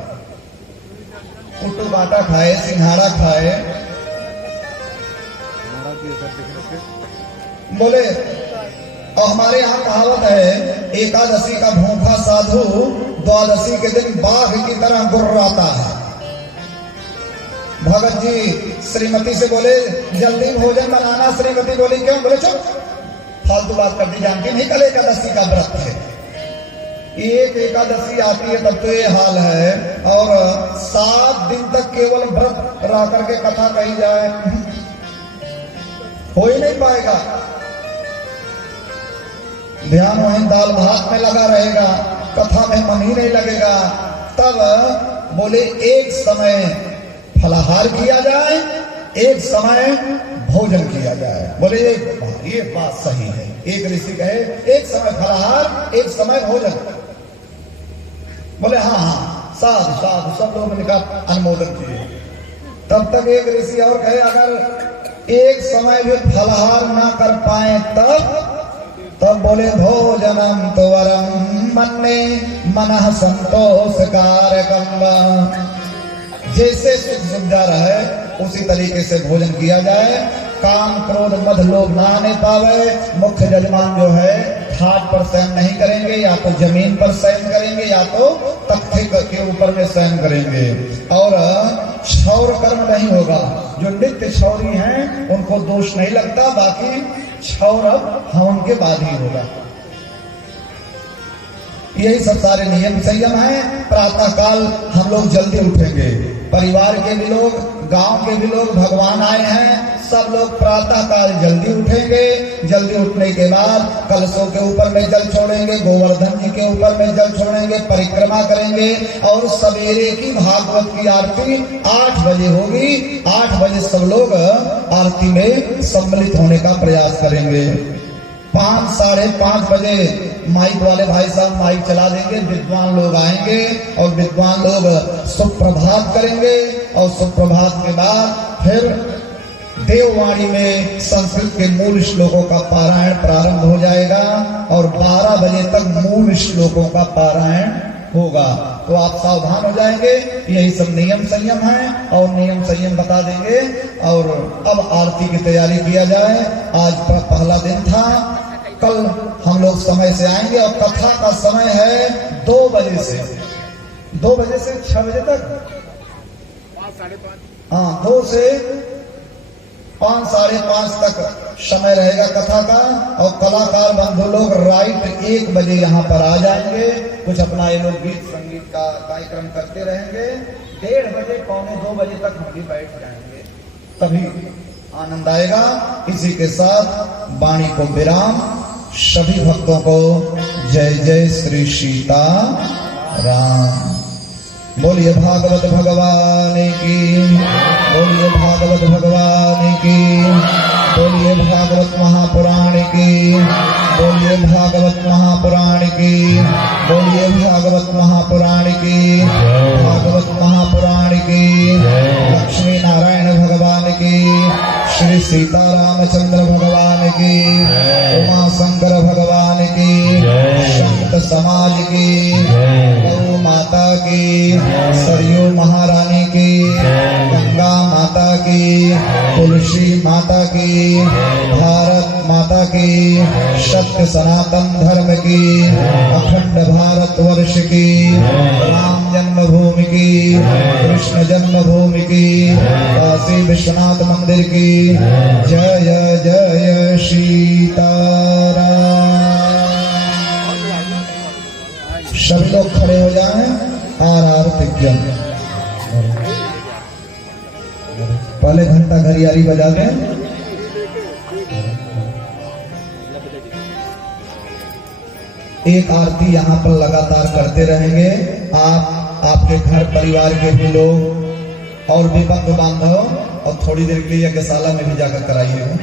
कुट्टू बाटा खाए, सिंघाड़ा खाए। बोले और हमारे यहाँ कहावत है एकादशी का भूखा साधु द्वादशी के दिन बाघ की तरह गुर्राता है। भगत जी श्रीमती से बोले जल्दी भोजन बनाना। श्रीमती बोली क्यों? बोले चुप, फालतू बात करती, जानती नहीं कल एकादशी का व्रत है। एक एकादशी आती है तब तो ये हाल है, और 7 दिन तक केवल व्रत रह करके कथा कही जाए, हो ही नहीं पाएगा। ध्यान वहीं दाल भात में लगा रहेगा, कथा में मन ही नहीं लगेगा। तब बोले एक समय फलाहार किया जाए, एक समय भोजन किया जाए। बोले ये बात सही है। एक ऋषि कहे एक समय फलाहार, एक समय भोजन। बोले हाँ हाँ साधु साधु, सब लोगों ने कहा अनुमोदन किए। तब तक एक ऋषि और कहे अगर एक समय भी फलाहार ना कर पाए तब बोले भोजनम तो वरम मन्ने मनः संतोष कारकम। जैसे सुख सुविधा रहे उसी तरीके से भोजन किया जाए। काम क्रोध मद लोभ ना आने पावे। मुख्य यजमान जो है खाट पर शयन नहीं करेंगे, या तो जमीन पर शयन करेंगे, या तो तख्ते के ऊपर में शयन करेंगे। और क्षौर कर्म नहीं होगा। जो नित्य क्षौरी हैं उनको दोष नहीं लगता, बाकी क्षौर अब हवन के बाद ही होगा। यही सब सारे नियम संयम है। प्रातः काल हम लोग जल्दी उठेंगे, परिवार के भी लोग, गांव के भी लोग, भगवान आए हैं, सब लोग प्रातः काल जल्दी उठेंगे। जल्दी उठने के बाद कलशों के ऊपर में जल छोड़ेंगे, गोवर्धन जी के ऊपर में जल छोड़ेंगे, परिक्रमा करेंगे। और सवेरे की भागवत की आरती 8 बजे होगी। 8 बजे सब लोग आरती में सम्मिलित होने का प्रयास करेंगे। 5 साढ़े 5 बजे माइक वाले भाई साहब माइक चला देंगे, विद्वान लोग आएंगे और विद्वान लोग सुप्रभात करेंगे। और सुप्रभात के बाद फिर देववाणी में संस्कृत के मूल श्लोकों का पारायण प्रारंभ हो जाएगा और 12 बजे तक मूल श्लोकों का पारायण होगा। तो आप सावधान हो जाएंगे। यही सब नियम संयम है और नियम संयम बता देंगे। और अब आरती की तैयारी किया जाए। आज पहला दिन था, कल हम लोग समय से आएंगे और कथा का समय है 2 बजे से 6 बजे तक। 5 साढ़े 5। हाँ, 2 से 5 साढ़े 5 तक समय रहेगा कथा का। और कलाकार बंधु लोग राइट 1 बजे यहाँ पर आ जाएंगे। कुछ अपना ये लोग गीत संगीत का कार्यक्रम करते रहेंगे। 1:30 बजे 1:45 बजे तक हम भी बैठ जाएंगे। तभी आनंद आएगा। इसी के साथ वाणी को विराम। सभी भक्तों को जय जय श्री सीता राम। बोलिए भागवत भगवान की, बोलिए भागवत भगवान की, बोलिए भागवत महापुराण की, बोलिए भागवत महापुराण की, बोलिए भागवत महापुराण की, भागवत महापुराण की। लक्ष्मी नारायण भगवान की, श्री सीता रामचंद्र भगवान की, उमा शंकर भगवान की, संत समाज की, गौ माता की, सरयू महारानी की, गंगा माता की, तुलसी माता की, भारत माता की, सत्य सनातन धर्म की, अखंड भारत वर्ष की, राम जन्मभूमि की, कृष्ण जन्मभूमि की, काशी विश्वनाथ मंदिर की। जय जय सीताराम। सभी लोग खड़े हो जाएं। आर तिज्ञम। पहले घंटा घड़ियाली बजा दें। एक आरती यहाँ पर लगातार करते रहेंगे। आप, आपके घर परिवार के भी लोग और भी बंधु बांधव, और थोड़ी देर के लिए यज्ञशाला में भी जाकर कराइएगा।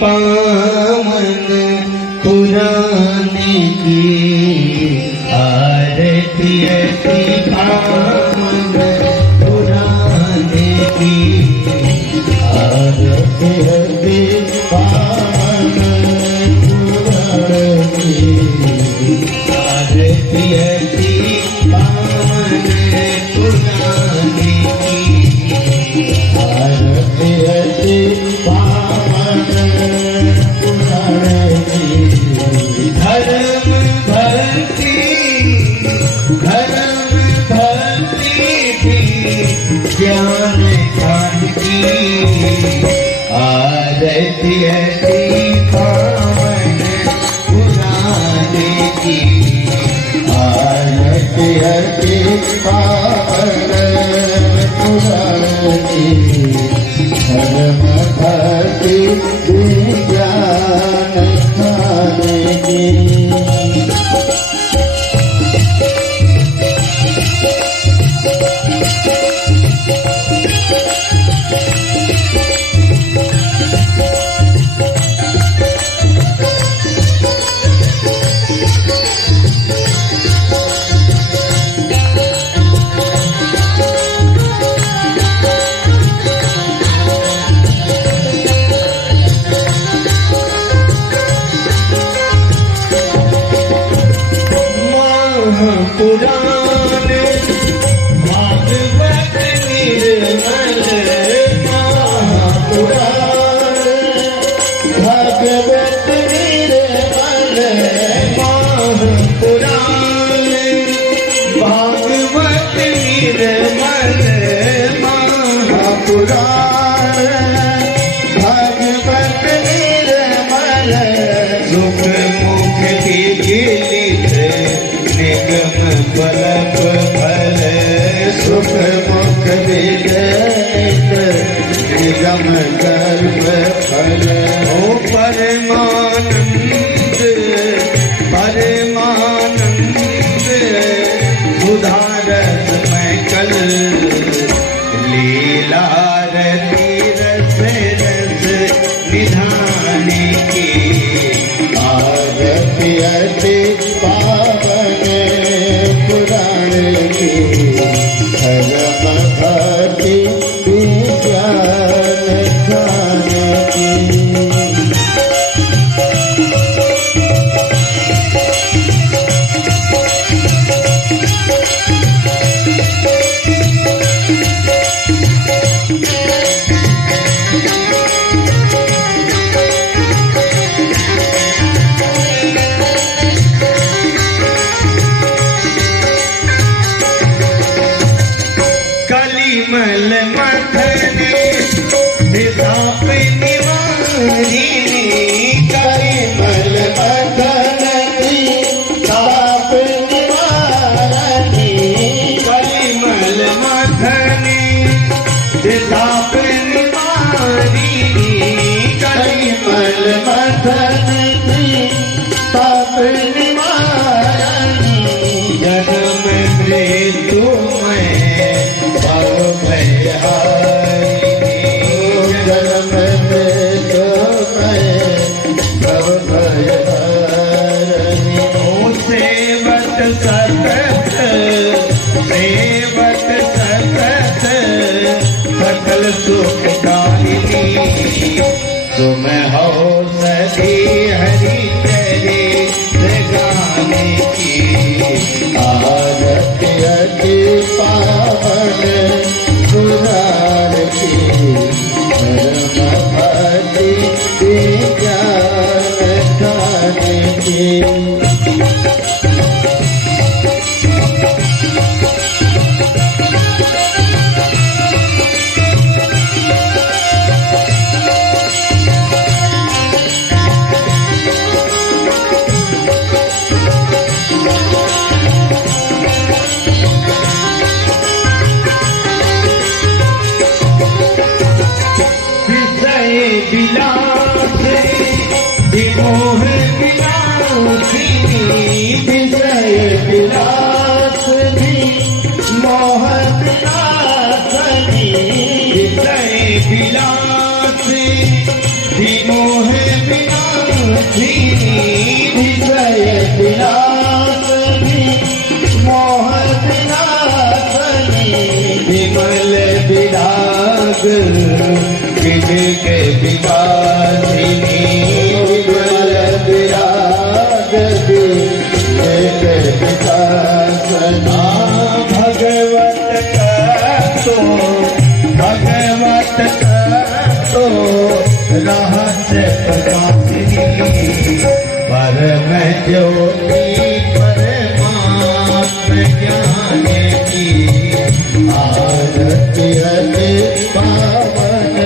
पावन पुराने की आरती पावन पुराने की आरती पावन पुराने की आरती पावन पुराने की आरती पावन धर्म भक्ति ज्ञान की आरती पावन पुराने की आरती पावन पुराने की धर्म भक्ति ज्ञान की। पुराण भागवत निर्मल महापुराण भागवत निर्मल महापुराण भागवत निर्मल महापुराण भागवत निर्मल सुख मुख दीजित निगम फलक फल सुख मुख विदित निगम कर्म फल ओ परमानंद परमानंद उदारस मैं कल लीला रति रस रस निधान की सेवक सकत सकल सुखदायिनी तुम हो सदी हरि चरित गाने की आरती अति पावन सुरार की परम भक्ति ज्ञान गाने की विलास विमोह विलासिनी विजय विलास मोह विलासनी विजय विलास विमोह विलासिनी विजय विलास मोह विलासनी विमल विराग के विकासिनी विमल विराग के विकासना भगवत तो रहस्य प्रकाशिनी परम ज्योति परमात्म ज्ञान की आरती अति पावन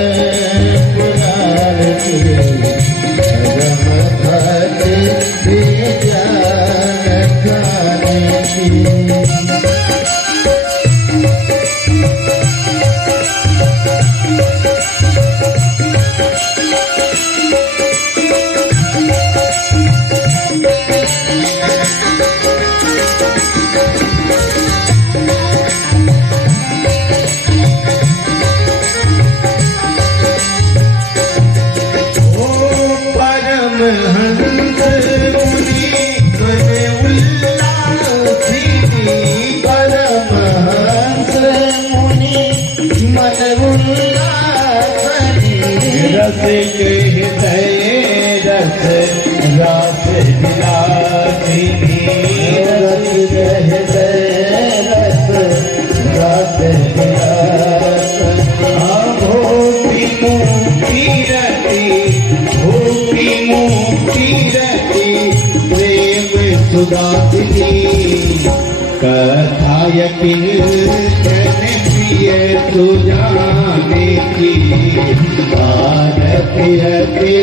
रस हृदय रस रास विलासिनी रस हृदय रस रास विलासिनी भोपी मुक्ति रति प्रेम सुदासिनी कथा यकीन प्रिय सुजाने की आरती रति